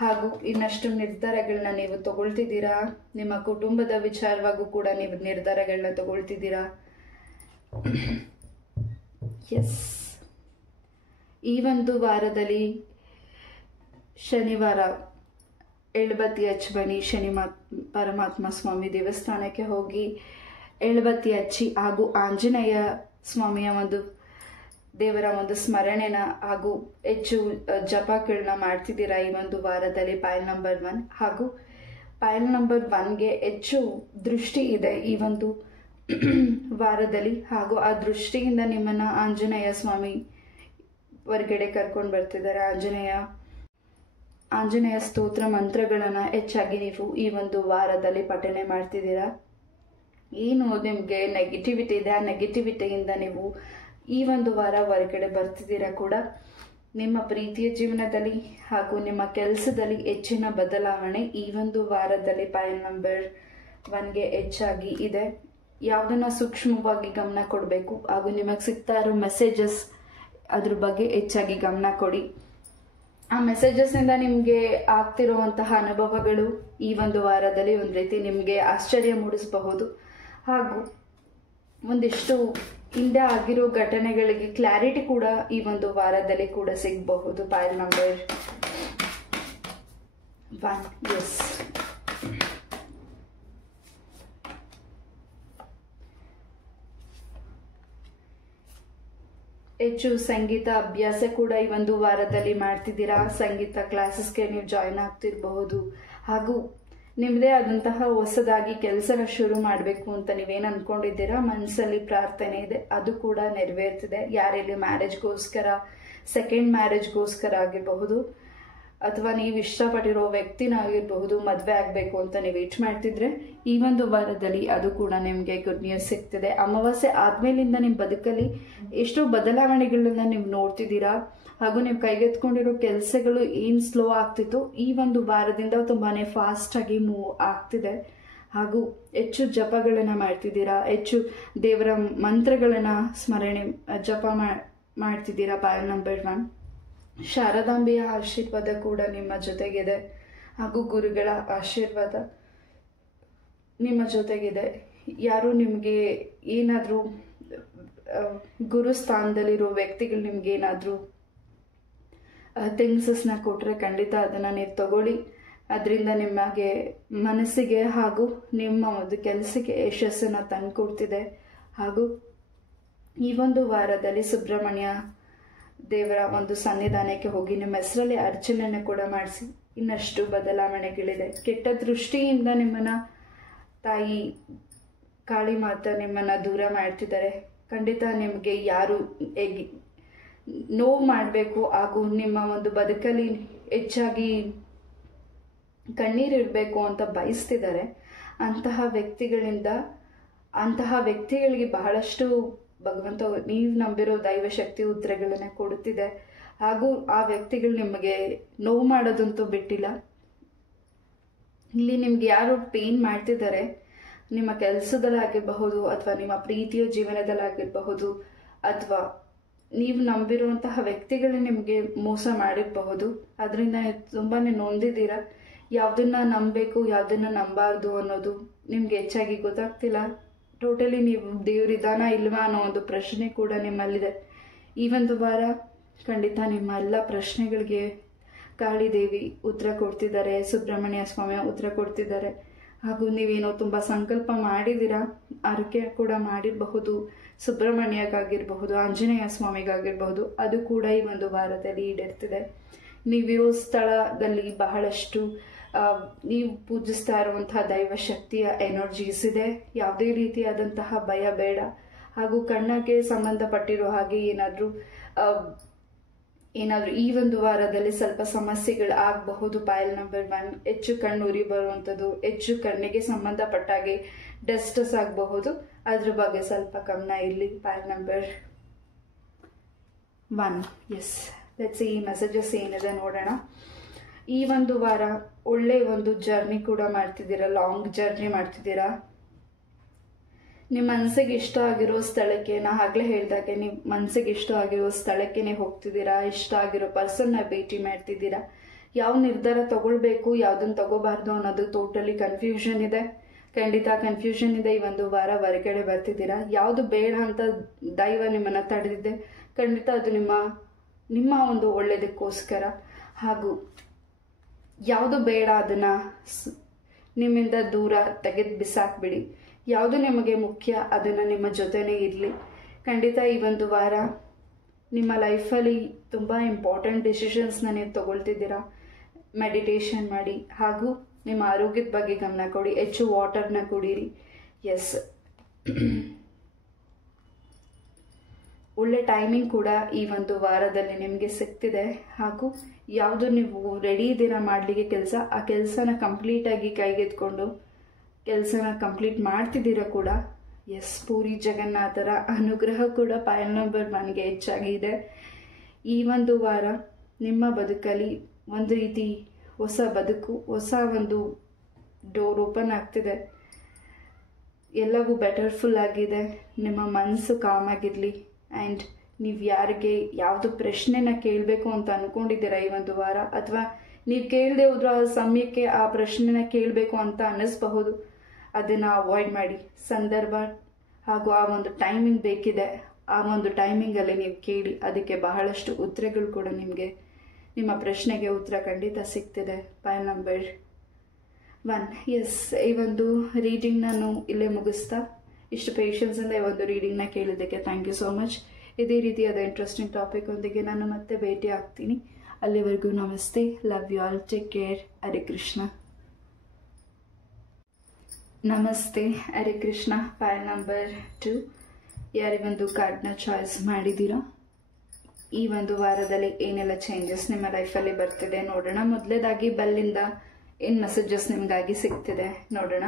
ಹಾಗೂ ಇನ್ನಷ್ಟು ನಿರ್ಧಾರಗಳನ್ನ ನೀವು ತಗೊಳ್ತಿದ್ದೀರಾ. ನಿಮ್ಮ ಕುಟುಂಬದ ವಿಚಾರವಾಗೂ ಕೂಡ ನೀವು ನಿರ್ಧಾರಗಳನ್ನ ತಗೊಳ್ತಿದ್ದೀರಾ. ಎಸ್, ಈ ಒಂದು ವಾರದಲ್ಲಿ ಶನಿವಾರ ಎಳ್ಬತ್ತಿ ಹಚ್ಚಿ ಬನ್ನಿ. ಪರಮಾತ್ಮ ಸ್ವಾಮಿ ದೇವಸ್ಥಾನಕ್ಕೆ ಹೋಗಿ ಎಳ್ಬತ್ತಿ ಹಚ್ಚಿ, ಹಾಗೂ ಆಂಜನೇಯ ಸ್ವಾಮಿಯ ಒಂದು ದೇವರ ಒಂದು ಸ್ಮರಣೆನ ಹಾಗೂ ಹೆಚ್ಚು ಜಪಗಳನ್ನ ಮಾಡ್ತಿದ್ದೀರಾ ಈ ಒಂದು ವಾರದಲ್ಲಿ. File number 1. ಹಾಗೂ ಫೈಲ್ ನಂಬರ್ 1ಗೆ ಹೆಚ್ಚು ದೃಷ್ಟಿ ಇದೆ ಈ ಒಂದು ವಾರದಲ್ಲಿ, ಹಾಗೂ ಆ ದೃಷ್ಟಿಯಿಂದ ನಿಮ್ಮನ್ನ ಆಂಜನೇಯ ಸ್ವಾಮಿ ಹೊರಗಡೆ ಕರ್ಕೊಂಡು ಬರ್ತಿದ್ದಾರೆ. ಆಂಜನೇಯ ಸ್ತೋತ್ರ ಮಂತ್ರಗಳನ್ನು ಹೆಚ್ಚಾಗಿ ನೀವು ಈ ಒಂದು ವಾರದಲ್ಲಿ ಪಠನೆ ಮಾಡ್ತಿದ್ದೀರಾ. ಏನು ನಿಮಗೆ ನೆಗೆಟಿವಿಟಿ ಇದೆ ಆ ನೆಗೆಟಿವಿಟಿಯಿಂದ ನೀವು ಈ ಒಂದು ವಾರ ಹೊರಗಡೆ ಬರ್ತಿದ್ದೀರಾ ಕೂಡ. ನಿಮ್ಮ ಪ್ರೀತಿಯ ಜೀವನದಲ್ಲಿ ಹಾಗೂ ನಿಮ್ಮ ಕೆಲಸದಲ್ಲಿ ಹೆಚ್ಚಿನ ಬದಲಾವಣೆ ಈ ಒಂದು ವಾರದಲ್ಲಿ ಫೈಲ್ ನಂಬರ್ 1ಗೆ ಹೆಚ್ಚಾಗಿ ಇದೆ. ಯಾವುದನ್ನ ಸೂಕ್ಷ್ಮವಾಗಿ ಗಮನ ಕೊಡಬೇಕು, ಹಾಗೂ ನಿಮಗೆ ಸಿಗ್ತಾ ಇರೋ ಮೆಸೇಜಸ್ ಅದ್ರ ಬಗ್ಗೆ ಹೆಚ್ಚಾಗಿ ಗಮನ ಕೊಡಿ. ಆ ಮೆಸೇಜಸ್ನಿಂದ ನಿಮಗೆ ಆಗ್ತಿರುವಂತಹ ಅನುಭವಗಳು ಈ ಒಂದು ವಾರದಲ್ಲಿ ಒಂದು ರೀತಿ ನಿಮಗೆ ಆಶ್ಚರ್ಯ ಮೂಡಿಸಬಹುದು. ಹಾಗೂ ಒಂದಿಷ್ಟು ಹಿಂದೆ ಆಗಿರೋ ಘಟನೆಗಳಿಗೆ ಕ್ಲಾರಿಟಿ ಕೂಡ ಈ ಒಂದು ವಾರದಲ್ಲಿ ಕೂಡ ಸಿಗಬಹುದು. ಪೈಲ್ ನಂಬರ್ 1. ಎಸ್, ಹೆಚ್ಚು ಸಂಗೀತ ಅಭ್ಯಾಸ ಕೂಡ ಈ ಒಂದು ವಾರದಲ್ಲಿ ಮಾಡ್ತಿದ್ದೀರಾ. ಸಂಗೀತ ಕ್ಲಾಸಸ್ಗೆ ನೀವು ಜಾಯಿನ್ ಆಗ್ತಿರಬಹುದು. ಹಾಗೂ ನಿಮ್ಮದೇ ಆದಂತಹ ಹೊಸದಾಗಿ ಕೆಲಸನ ಶುರು ಮಾಡಬೇಕು ಅಂತ ನೀವೇನು ಅಂದ್ಕೊಂಡಿದ್ದೀರಾ, ಮನಸ್ಸಲ್ಲಿ ಪ್ರಾರ್ಥನೆ ಇದೆ, ಅದು ಕೂಡ ನೆರವೇರ್ತಿದೆ. ಯಾರೆಲ್ಲಿ ಮ್ಯಾರೇಜ್ಗೋಸ್ಕರ, ಸೆಕೆಂಡ್ ಮ್ಯಾರೇಜ್ಗೋಸ್ಕರ ಆಗಿರಬಹುದು, ಅಥವಾ ನೀವು ಇಷ್ಟಪಟ್ಟಿರೋ ವ್ಯಕ್ತಿನ ಆಗಿರಬಹುದು, ಮದುವೆ ಆಗಬೇಕು ಅಂತ ನೀವು ವೇಟ್ ಮಾಡ್ತಿದ್ರೆ ಈ ಒಂದು ವಾರದಲ್ಲಿ ಅದು ಕೂಡ ನಿಮಗೆ ಗುಡ್ ನ್ಯೂಸ್ ಸಿಗ್ತಿದೆ. ಅಮಾವಾಸ್ಯೆ ಆದ್ಮೇಲಿಂದ ನಿಮ್ಮ ಬದುಕಲ್ಲಿ ಎಷ್ಟೋ ಬದಲಾವಣೆಗಳನ್ನ ನೀವು ನೋಡ್ತಿದ್ದೀರಾ. ಹಾಗೂ ನೀವು ಕೈಗೆತ್ಕೊಂಡಿರೋ ಕೆಲಸಗಳು ಏನು ಸ್ಲೋ ಆಗ್ತಿತ್ತು, ಈ ಒಂದು ವಾರದಿಂದ ತುಂಬಾನೇ ಫಾಸ್ಟ್ ಆಗಿ ಮೂವ್ ಆಗ್ತಿದೆ. ಹಾಗೂ ಹೆಚ್ಚು ಜಪಗಳನ್ನ ಮಾಡ್ತಿದ್ದೀರಾ, ಹೆಚ್ಚು ದೇವರ ಮಂತ್ರಗಳನ್ನ ಸ್ಮರಣೆ ಜಪ ಮಾಡ್ತಿದ್ದೀರಾ. ಪೈಲ್ ನಂಬರ್ 1. ಶಾರದಾಂಬೆಯ ಆಶೀರ್ವಾದ ಕೂಡ ನಿಮ್ಮ ಜೊತೆಗಿದೆ. ಹಾಗೂ ಗುರುಗಳ ಆಶೀರ್ವಾದ ನಿಮ್ಮ ಜೊತೆಗಿದೆ. ಯಾರು ನಿಮಗೆ ಏನಾದರೂ ಗುರು ಸ್ಥಾನದಲ್ಲಿರೋ ವ್ಯಕ್ತಿಗಳು ನಿಮ್ಗೆ ಏನಾದರೂ ಥಿಂಗ್ಸಸ್ನ ಕೊಟ್ಟರೆ ಖಂಡಿತ ಅದನ್ನು ನೀವು ತಗೊಳ್ಳಿ. ಅದರಿಂದ ನಿಮಗೆ ಮನಸ್ಸಿಗೆ ಹಾಗೂ ನಿಮ್ಮ ಒಂದು ಕೆಲಸಕ್ಕೆ ಯಶಸ್ಸನ್ನು ತಂದುಕೊಡ್ತಿದೆ. ಹಾಗೂ ಈ ಒಂದು ವಾರದಲ್ಲಿ ಸುಬ್ರಹ್ಮಣ್ಯ ದೇವರ ಒಂದು ಸನ್ನಿಧಾನಕ್ಕೆ ಹೋಗಿ ನಿಮ್ಮ ಹೆಸರಲ್ಲಿ ಅರ್ಚನೆಯನ್ನು ಕೂಡ ಮಾಡಿಸಿ. ಇನ್ನಷ್ಟು ಬದಲಾವಣೆಗಳಿದೆ. ಕೆಟ್ಟ ದೃಷ್ಟಿಯಿಂದ ನಿಮ್ಮನ್ನು ತಾಯಿ ಕಾಳಿ ಮಾತಾ ನಿಮ್ಮನ್ನು ದೂರ ಮಾಡ್ತಿದ್ದಾರೆ. ಖಂಡಿತ ನಿಮಗೆ ಯಾರು ನೋವು ಮಾಡಬೇಕು ಹಾಗೂ ನಿಮ್ಮ ಒಂದು ಬದುಕಲ್ಲಿ ಹೆಚ್ಚಾಗಿ ಕಣ್ಣೀರಿಡಬೇಕು ಅಂತ ಬಯಸ್ತಿದ್ದಾರೆ. ಅಂತಹ ವ್ಯಕ್ತಿಗಳಿಗೆ ಬಹಳಷ್ಟು ಭಗವಂತ ನೀವು ನಂಬಿರೋ ದೈವ ಶಕ್ತಿ ಉತ್ತರಗಳನ್ನು ಕೊಡುತ್ತಿದೆ. ಹಾಗೂ ಆ ವ್ಯಕ್ತಿಗಳು ನಿಮಗೆ ನೋವು ಮಾಡೋದಂತೂ ಬಿಟ್ಟಿಲ್ಲ. ಇಲ್ಲಿ ನಿಮ್ಗೆ ಯಾರು ಪೇನ್ ಮಾಡ್ತಿದ್ದಾರೆ, ನಿಮ್ಮ ಕೆಲಸದಲ್ಲಾಗಿರಬಹುದು, ಅಥವಾ ನಿಮ್ಮ ಪ್ರೀತಿಯ ಜೀವನದಲ್ಲಾಗಿರಬಹುದು, ಅಥವಾ ನೀವು ನಂಬಿರುವಂತಹ ವ್ಯಕ್ತಿಗಳು ನಿಮಗೆ ಮೋಸ ಮಾಡಿರಬಹುದು. ಅದರಿಂದ ತುಂಬಾ ನೊಂದಿದ್ದೀರಾ. ಯಾವುದನ್ನ ನಂಬಬೇಕು, ಯಾವುದನ್ನ ನಂಬಾರ್ದು ಅನ್ನೋದು ನಿಮ್ಗೆ ಹೆಚ್ಚಾಗಿ ಗೊತ್ತಾಗ್ತಿಲ್ಲ. ಟೋಟಲಿ ನೀವು ದೇವರಿದಾನ ಇಲ್ವಾ ಅನ್ನೋ ಒಂದು ಪ್ರಶ್ನೆ ಕೂಡ ನಿಮ್ಮಲ್ಲಿದೆ. ಈ ಒಂದು ವಾರ ಖಂಡಿತ ನಿಮ್ಮ ಎಲ್ಲ ಪ್ರಶ್ನೆಗಳಿಗೆ ಕಾಳಿದೇವಿ ಉತ್ತರ ಕೊಡ್ತಿದ್ದಾರೆ, ಸುಬ್ರಹ್ಮಣ್ಯ ಸ್ವಾಮಿ ಉತ್ತರ ಕೊಡ್ತಿದ್ದಾರೆ. ಹಾಗೂ ನೀವೇನೋ ತುಂಬ ಸಂಕಲ್ಪ ಮಾಡಿದ್ದೀರಾ, ಆರೈಕೆ ಕೂಡ ಮಾಡಿರಬಹುದು, ಸುಬ್ರಹ್ಮಣ್ಯಕ್ಕಾಗಿರಬಹುದು, ಆಂಜನೇಯ ಸ್ವಾಮಿಗಾಗಿರಬಹುದು, ಅದು ಕೂಡ ಈ ಒಂದು ವಾರದಲ್ಲಿ ಈಡೇರ್ತಿದೆ. ನೀವಿರೋ ಸ್ಥಳದಲ್ಲಿ ಬಹಳಷ್ಟು ನೀವು ಪೂಜಿಸ್ತಾ ಇರುವಂತಹ ದೈವ ಶಕ್ತಿಯ ಎನರ್ಜೀಸ್ ಇದೆ. ಯಾವುದೇ ರೀತಿಯಾದಂತಹ ಭಯ ಬೇಡ. ಹಾಗೂ ಕಣ್ಣಕ್ಕೆ ಸಂಬಂಧಪಟ್ಟಿರೋ ಹಾಗೆ ಏನಾದರೂ ಈ ಒಂದು ವಾರದಲ್ಲಿ ಸ್ವಲ್ಪ ಸಮಸ್ಯೆಗಳು ಆಗಬಹುದು. ಪೈಲ್ ನಂಬರ್ 1. ಹೆಚ್ಚು ಕಣ್ಣು ಉರಿ ಬರುವಂಥದ್ದು, ಹೆಚ್ಚು ಕಣ್ಣಿಗೆ ಸಂಬಂಧಪಟ್ಟಾಗೆ ಡಸ್ಟಸ್ ಆಗಬಹುದು. ಅದ್ರ ಬಗ್ಗೆ ಸ್ವಲ್ಪ ಗಮನ ಇರಲಿ. ಪೈಲ್ ನಂಬರ್ 1. ಎಸ್, ಲೆಟ್ಸ್ ಈ ಮೆಸೇಜಸ್ ಏನಿದೆ ನೋಡೋಣ. ಈ ಒಂದು ವಾರ ಒಳ್ಳೆ ಒಂದು ಜರ್ನಿ ಕೂಡ ಮಾಡ್ತಿದ್ದೀರಾ, ಲಾಂಗ್ ಜರ್ನಿ ಮಾಡ್ತಿದ್ದೀರಾ. ನಿಮ್ಮ ಮನಸ್ಸಿಗೆ ಇಷ್ಟ ಆಗಿರೋ ಸ್ಥಳಕ್ಕೆ, ನಾ ಆಗಲೇ ಹೇಳ್ದಾಗೆ ನೀವು ಮನಸ್ಸಿಗೆ ಇಷ್ಟ ಆಗಿರೋ ಸ್ಥಳಕ್ಕೆ ನೀವು ಹೋಗ್ತಿದ್ದೀರಾ, ಇಷ್ಟ ಆಗಿರೋ ಪರ್ಸನ್ನ ಭೇಟಿ ಮಾಡ್ತಿದ್ದೀರಾ. ಯಾವ ನಿರ್ಧಾರ ತಗೊಳ್ಬೇಕು, ಯಾವುದನ್ನು ತಗೋಬಾರ್ದು ಅನ್ನೋದು ಟೋಟಲಿ ಕನ್ಫ್ಯೂಷನ್ ಇದೆ. ಖಂಡಿತ ಕನ್ಫ್ಯೂಷನ್ ಇದೆ. ಈ ಒಂದು ವಾರ ಹೊರಗಡೆ ಬರ್ತಿದ್ದೀರಾ. ಯಾವುದು ಬೇಡ ಅಂತ ದೈವ ನಿಮ್ಮನ್ನು ತಡೆದಿದೆ, ಖಂಡಿತ ಅದು ನಿಮ್ಮ ಒಂದು ಒಳ್ಳೆಯದಕ್ಕೋಸ್ಕರ. ಹಾಗೂ ಯಾವುದು ಬೇಡ ಅದನ್ನು ನಿಮ್ಮಿಂದ ದೂರ ತೆಗೆದು ಬಿಸಾಕ್ಬಿಡಿ. ಯಾವುದು ನಿಮಗೆ ಮುಖ್ಯ ಅದನ್ನು ನಿಮ್ಮ ಜೊತೆನೇ ಇರಲಿ. ಖಂಡಿತ ಈ ಒಂದು ವಾರ ನಿಮ್ಮ ಲೈಫಲ್ಲಿ ತುಂಬ ಇಂಪಾರ್ಟೆಂಟ್ ಡಿಸಿಷನ್ಸ್ನ ನೀವು ತಗೊಳ್ತಿದ್ದೀರಾ. ಮೆಡಿಟೇಷನ್ ಮಾಡಿ ಹಾಗೂ ನಿಮ್ಮ ಆರೋಗ್ಯದ ಬಗ್ಗೆ ಗಮನ ಕೊಡಿ. ಹೆಚ್ಚು ವಾಟರ್ನ ಕುಡೀರಿ. ಎಸ್, ಒಳ್ಳೆ ಟೈಮಿಂಗ್ ಕೂಡ ಈ ಒಂದು ವಾರದಲ್ಲಿ ನಿಮಗೆ ಸಿಗ್ತಿದೆ. ಹಾಗೂ ಯಾವುದು ನೀವು ರೆಡಿ ಇದ್ದೀರಾ ಮಾಡಲಿಕ್ಕೆ ಕೆಲಸ, ಆ ಕೆಲಸನ ಕಂಪ್ಲೀಟಾಗಿ ಕೈಗೆತ್ಕೊಂಡು ಕೆಲಸನ ಕಂಪ್ಲೀಟ್ ಮಾಡ್ತಿದ್ದೀರಾ ಕೂಡ. ಎಸ್, ಪೂರಿ ಜಗನ್ನಾಥರ ಅನುಗ್ರಹ ಕೂಡ ಪೈಲ್ ನಂಬರ್ 1ಗೆ ಹೆಚ್ಚಾಗಿದೆ. ಈ ಒಂದು ವಾರ ನಿಮ್ಮ ಬದುಕಲ್ಲಿ ಒಂದು ರೀತಿ ಹೊಸ ಬದುಕು, ಹೊಸ ಒಂದು ಡೋರ್ ಓಪನ್ ಆಗ್ತಿದೆ. ಎಲ್ಲವೂ ಬೆಟರ್ಫುಲ್ ಆಗಿದೆ. ನಿಮ್ಮ ಮನಸ್ಸು ಕಾಮ್ ಆಗಿರಲಿ. ಆ್ಯಂಡ್ ನೀವು ಯಾರಿಗೆ ಯಾವುದು ಪ್ರಶ್ನೆನ ಕೇಳಬೇಕು ಅಂತ ಅಂದ್ಕೊಂಡಿದ್ದೀರಾ ಈ ಒಂದು ವಾರ, ಅಥವಾ ನೀವು ಕೇಳದೆ ಹೋದ್ರೂ ಆ ಸಮಯಕ್ಕೆ ಆ ಪ್ರಶ್ನೆನ ಕೇಳಬೇಕು ಅಂತ ಅನ್ನಿಸ್ಬಹುದು. ಅದನ್ನು ಅವಾಯ್ಡ್ ಮಾಡಿ. ಸಂದರ್ಭ ಹಾಗೂ ಆ ಒಂದು ಟೈಮಿಂಗ್ ಬೇಕಿದೆ, ಆ ಒಂದು ಟೈಮಿಂಗಲ್ಲಿ ನೀವು ಕೇಳಿ. ಅದಕ್ಕೆ ಬಹಳಷ್ಟು ಉತ್ತರಗಳು ಕೂಡ ನಿಮಗೆ, ನಿಮ್ಮ ಪ್ರಶ್ನೆಗೆ ಉತ್ತರ ಖಂಡಿತ ಸಿಗ್ತಿದೆ. File number 1. ಎಸ್, ಈ ಒಂದು ರೀಡಿಂಗ್ ನಾನು ಇಲ್ಲೇ ಮುಗಿಸ್ತಾ, ಇಷ್ಟು ಪೇಷನ್ಸಿಂದ ಈ ಒಂದು ರೀಡಿಂಗ್ನ ಕೇಳಿದ್ದಕ್ಕೆ ಥ್ಯಾಂಕ್ ಯು ಸೋ ಮಚ್. ಇದೇ ರೀತಿಯಾದ ಇಂಟ್ರೆಸ್ಟಿಂಗ್ ಟಾಪಿಕ್ ಒಂದಿಗೆ ನಾನು ಮತ್ತೆ ಭೇಟಿ ಆಗ್ತೀನಿ. ಅಲ್ಲಿವರೆಗೂ ನಮಸ್ತೆ. Love you all. Take care. Hare Krishna. ನಮಸ್ತೆ. ಹರೇ ಕೃಷ್ಣ. File number 2. ಯಾರೇ ಒಂದು ಕಾರ್ಡ್ನ ಚಾಯ್ಸ್ ಮಾಡಿದ್ದೀರಾ? ಈ ಒಂದು ವಾರದಲ್ಲಿ ಏನೆಲ್ಲ ಚೇಂಜಸ್ ನಿಮ್ಮ ಲೈಫಲ್ಲಿ ಬರ್ತಿದೆ ನೋಡೋಣ. ಮೊದಲೇದಾಗಿ ಬೆಲ್ಲಿಂದ ಏನು ಮೆಸೇಜಸ್ ನಿಮಗಾಗಿ ಸಿಗ್ತಿದೆ ನೋಡೋಣ.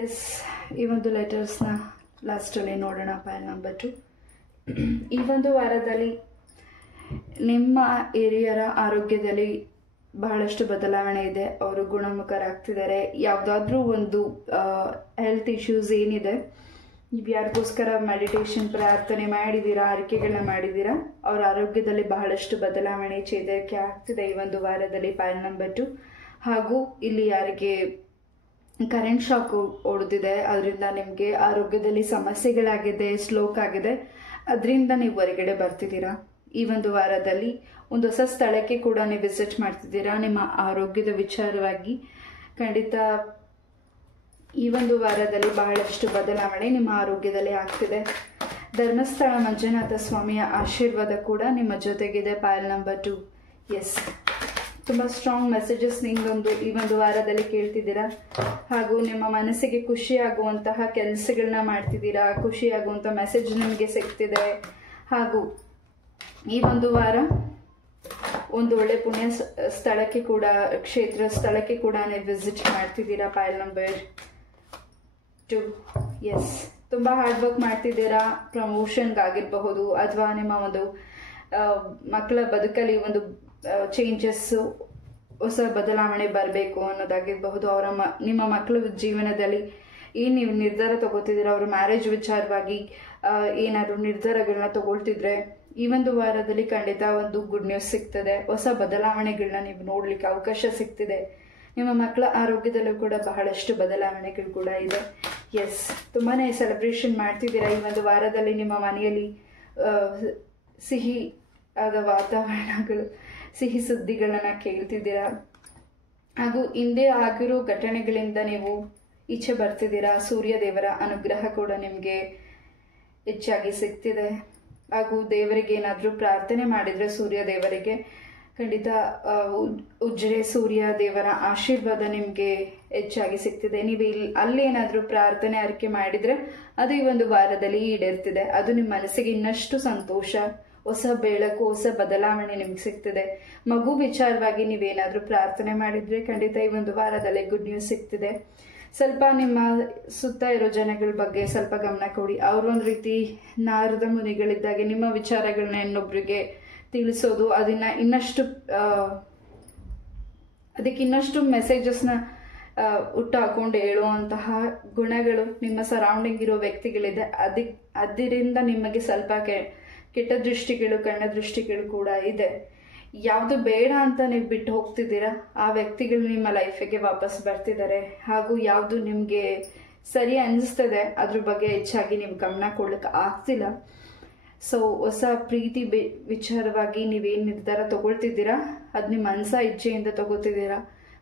ಎಸ್, ಈ ಒಂದು ಲೆಟರ್ಸ್ನ ಲಾಸ್ಟಲ್ಲಿ ನೋಡೋಣ. File number 2. ಈ ಒಂದು ವಾರದಲ್ಲಿ ನಿಮ್ಮ ಹಿರಿಯರ ಆರೋಗ್ಯದಲ್ಲಿ ಬಹಳಷ್ಟು ಬದಲಾವಣೆ ಇದೆ. ಅವರು ಗುಣಮುಖರಾಗ್ತಿದ್ದಾರೆ. ಯಾವುದಾದ್ರೂ ಒಂದು ಹೆಲ್ತ್ ಇಶ್ಯೂಸ್ ಏನಿದೆ, ನೀವು ಯಾರಿಗೋಸ್ಕರ ಮೆಡಿಟೇಷನ್ ಪ್ರಾರ್ಥನೆ ಮಾಡಿದ್ದೀರಾ, ಆರೈಕೆಗಳನ್ನ ಮಾಡಿದ್ದೀರಾ, ಅವರ ಆರೋಗ್ಯದಲ್ಲಿ ಬಹಳಷ್ಟು ಬದಲಾವಣೆ ಚೇತರಿಕೆ ಆಗ್ತಿದೆ ಈ ಒಂದು ವಾರದಲ್ಲಿ. File number 2. ಹಾಗೂ ಇಲ್ಲಿ ಯಾರಿಗೆ ಕರೆಂಟ್ ಶಾಕ್ ಹೊಡೆದಿದೆ, ಅದರಿಂದ ನಿಮಗೆ ಆರೋಗ್ಯದಲ್ಲಿ ಸಮಸ್ಯೆಗಳಾಗಿದೆ, ಸ್ಲೋಕ್ ಆಗಿದೆ, ಅದರಿಂದ ನೀವು ಹೊರಗಡೆ ಬರ್ತಿದ್ದೀರಾ. ಈ ಒಂದು ವಾರದಲ್ಲಿ ಒಂದು ಹೊಸ ಸ್ಥಳಕ್ಕೆ ಕೂಡ ನೀವು ವಿಸಿಟ್ ಮಾಡ್ತಿದ್ದೀರಾ ನಿಮ್ಮ ಆರೋಗ್ಯದ ವಿಚಾರವಾಗಿ. ಖಂಡಿತ ಈ ಒಂದು ವಾರದಲ್ಲಿ ಬಹಳಷ್ಟು ಬದಲಾವಣೆ ನಿಮ್ಮ ಆರೋಗ್ಯದಲ್ಲಿ ಆಗ್ತಿದೆ. ಧರ್ಮಸ್ಥಳ ಮಂಜುನಾಥ ಸ್ವಾಮಿಯ ಆಶೀರ್ವಾದ ಕೂಡ ನಿಮ್ಮ ಜೊತೆಗಿದೆ. File number 2. ಎಸ್, ತುಂಬ ಸ್ಟ್ರಾಂಗ್ ಮೆಸೇಜಸ್ ನಿಮ್ಮದೊಂದು ಈ ಒಂದು ವಾರದಲ್ಲಿ ಕೇಳ್ತಿದ್ದೀರಾ. ಹಾಗೂ ನಿಮ್ಮ ಮನಸ್ಸಿಗೆ ಖುಷಿಯಾಗುವಂತಹ ಕೆಲಸಗಳನ್ನ ಮಾಡ್ತಿದ್ದೀರಾ. ಖುಷಿಯಾಗುವಂಥ ಮೆಸೇಜ್ ನಿಮಗೆ ಸಿಗ್ತಿದೆ. ಹಾಗೂ ಈ ಒಂದು ವಾರ ಒಂದು ಒಳ್ಳೆ ಪುಣ್ಯ ಸ್ಥಳಕ್ಕೆ ಕೂಡ, ಕ್ಷೇತ್ರ ಸ್ಥಳಕ್ಕೆ ಕೂಡ ನೀವು ವಿಸಿಟ್ ಮಾಡ್ತಿದ್ದೀರಾ. File number 2. ಎಸ್, ತುಂಬ ಹಾರ್ಡ್ ವರ್ಕ್ ಮಾಡ್ತಿದ್ದೀರಾ. ಪ್ರಮೋಷನ್ಗಾಗಿರಬಹುದು, ಅಥವಾ ನಿಮ್ಮ ಒಂದು ಮಕ್ಕಳ ಬದುಕಲ್ಲಿ ಒಂದು ಚೇಂಜಸ್ಸು, ಹೊಸ ಬದಲಾವಣೆ ಬರಬೇಕು ಅನ್ನೋದಾಗಿರಬಹುದು. ನಿಮ್ಮ ಮಕ್ಕಳ ಜೀವನದಲ್ಲಿ ಏನು ನೀವು ನಿರ್ಧಾರ ತಗೋತಿದ್ದೀರಾ, ಅವರು ಮ್ಯಾರೇಜ್ ವಿಚಾರವಾಗಿ ಏನಾದರೂ ನಿರ್ಧಾರಗಳನ್ನ ತಗೊಳ್ತಿದ್ರೆ ಈ ಒಂದು ವಾರದಲ್ಲಿ ಖಂಡಿತ ಒಂದು ಗುಡ್ ನ್ಯೂಸ್ ಸಿಗ್ತದೆ. ಹೊಸ ಬದಲಾವಣೆಗಳನ್ನ ನೀವು ನೋಡಲಿಕ್ಕೆ ಅವಕಾಶ ಸಿಗ್ತಿದೆ. ನಿಮ್ಮ ಮಕ್ಕಳ ಆರೋಗ್ಯದಲ್ಲೂ ಕೂಡ ಬಹಳಷ್ಟು ಬದಲಾವಣೆಗಳು ಕೂಡ ಇದೆ. ಎಸ್, ತುಂಬಾ ಸೆಲೆಬ್ರೇಷನ್ ಮಾಡ್ತಿದ್ದೀರಾ ಈ ಒಂದು ವಾರದಲ್ಲಿ. ನಿಮ್ಮ ಮನೆಯಲ್ಲಿ ಸಿಹಿ ಆದ ವಾತಾವರಣಗಳು, ಸಿಹಿ ಸುದ್ದಿಗಳನ್ನು ಕೇಳ್ತಿದ್ದೀರಾ. ಹಾಗೂ ಹಿಂದೆ ಆಗಿರೋ ಘಟನೆಗಳಿಂದ ನೀವು ಈಚೆ ಬರ್ತಿದ್ದೀರಾ. ಸೂರ್ಯ ದೇವರ ಅನುಗ್ರಹ ಕೂಡ ನಿಮಗೆ ಹೆಚ್ಚಾಗಿ ಸಿಗ್ತಿದೆ. ಹಾಗೂ ದೇವರಿಗೆ ಏನಾದರೂ ಪ್ರಾರ್ಥನೆ ಮಾಡಿದರೆ ಸೂರ್ಯ ದೇವರಿಗೆ ಖಂಡಿತ ಉಜ್ರೆ ಸೂರ್ಯ ದೇವರ ಆಶೀರ್ವಾದ ನಿಮಗೆ ಹೆಚ್ಚಾಗಿ ಸಿಗ್ತಿದೆ. ನೀವು ಅಲ್ಲಿ ಏನಾದರೂ ಪ್ರಾರ್ಥನೆ ಅರಿಕೆ ಮಾಡಿದರೆ ಅದು ಈ ಒಂದು ವಾರದಲ್ಲಿ ಈಡೇರ್ತಿದೆ. ಅದು ನಿಮ್ಮ ಮನಸ್ಸಿಗೆ ಇನ್ನಷ್ಟು ಸಂತೋಷ, ಹೊಸ ಬೆಳಕು, ಹೊಸ ಬದಲಾವಣೆ ನಿಮ್ಗೆ ಸಿಗ್ತಿದೆ. ಮಗು ವಿಚಾರವಾಗಿ ನೀವೇನಾದರೂ ಪ್ರಾರ್ಥನೆ ಮಾಡಿದರೆ ಖಂಡಿತ ಈ ಒಂದು ವಾರದಲ್ಲಿ ಗುಡ್ ನ್ಯೂಸ್ ಸಿಗ್ತಿದೆ. ಸ್ವಲ್ಪ ನಿಮ್ಮ ಸುತ್ತ ಇರೋ ಜನಗಳ ಬಗ್ಗೆ ಸ್ವಲ್ಪ ಗಮನ ಕೊಡಿ. ಅವರೊಂದು ರೀತಿ ನಾರದ ಮುನಿಗಳಿದ್ದಾಗೆ ನಿಮ್ಮ ವಿಚಾರಗಳನ್ನ ಇನ್ನೊಬ್ರಿಗೆ ತಿಳಿಸೋದು, ಅದಕ್ಕೆ ಇನ್ನಷ್ಟು ಮೆಸೇಜಸ್ನ ಹುಟ್ಟು ಹಾಕೊಂಡು ಹೇಳುವಂತಹ ಗುಣಗಳು ನಿಮ್ಮ ಸರೌಂಡಿಂಗ್ ಇರೋ ವ್ಯಕ್ತಿಗಳಿದೆ. ಅದರಿಂದ ನಿಮಗೆ ಸ್ವಲ್ಪ ಕೆಟ್ಟ ದೃಷ್ಟಿಗಳು, ಕಣ್ಣ ದೃಷ್ಟಿಗಳು ಕೂಡ ಇದೆ. ಯಾವುದು ಬೇಡ ಅಂತ ನೀವು ಬಿಟ್ಟು ಹೋಗ್ತಿದ್ದೀರಾ ಆ ವ್ಯಕ್ತಿಗಳು ನಿಮ್ಮ ಲೈಫಿಗೆ ವಾಪಸ್ ಬರ್ತಿದ್ದಾರೆ. ಹಾಗೂ ಯಾವುದು ನಿಮಗೆ ಸರಿ ಅನಿಸ್ತದೆ ಅದ್ರ ಬಗ್ಗೆ ಹೆಚ್ಚಾಗಿ ನೀವು ಗಮನ ಕೊಡ್ಲಿಕ್ಕೆ ಆಗ್ತಿಲ್ಲ. ಸೊ ಹೊಸ ಪ್ರೀತಿ ವಿಚಾರವಾಗಿ ನೀವೇನು ನಿರ್ಧಾರ ತಗೊಳ್ತಿದ್ದೀರಾ ಅದು ನಿಮ್ಮ ಮನಸ ಇಚ್ಛೆಯಿಂದ ತಗೋತಿದ್ದೀರಾ.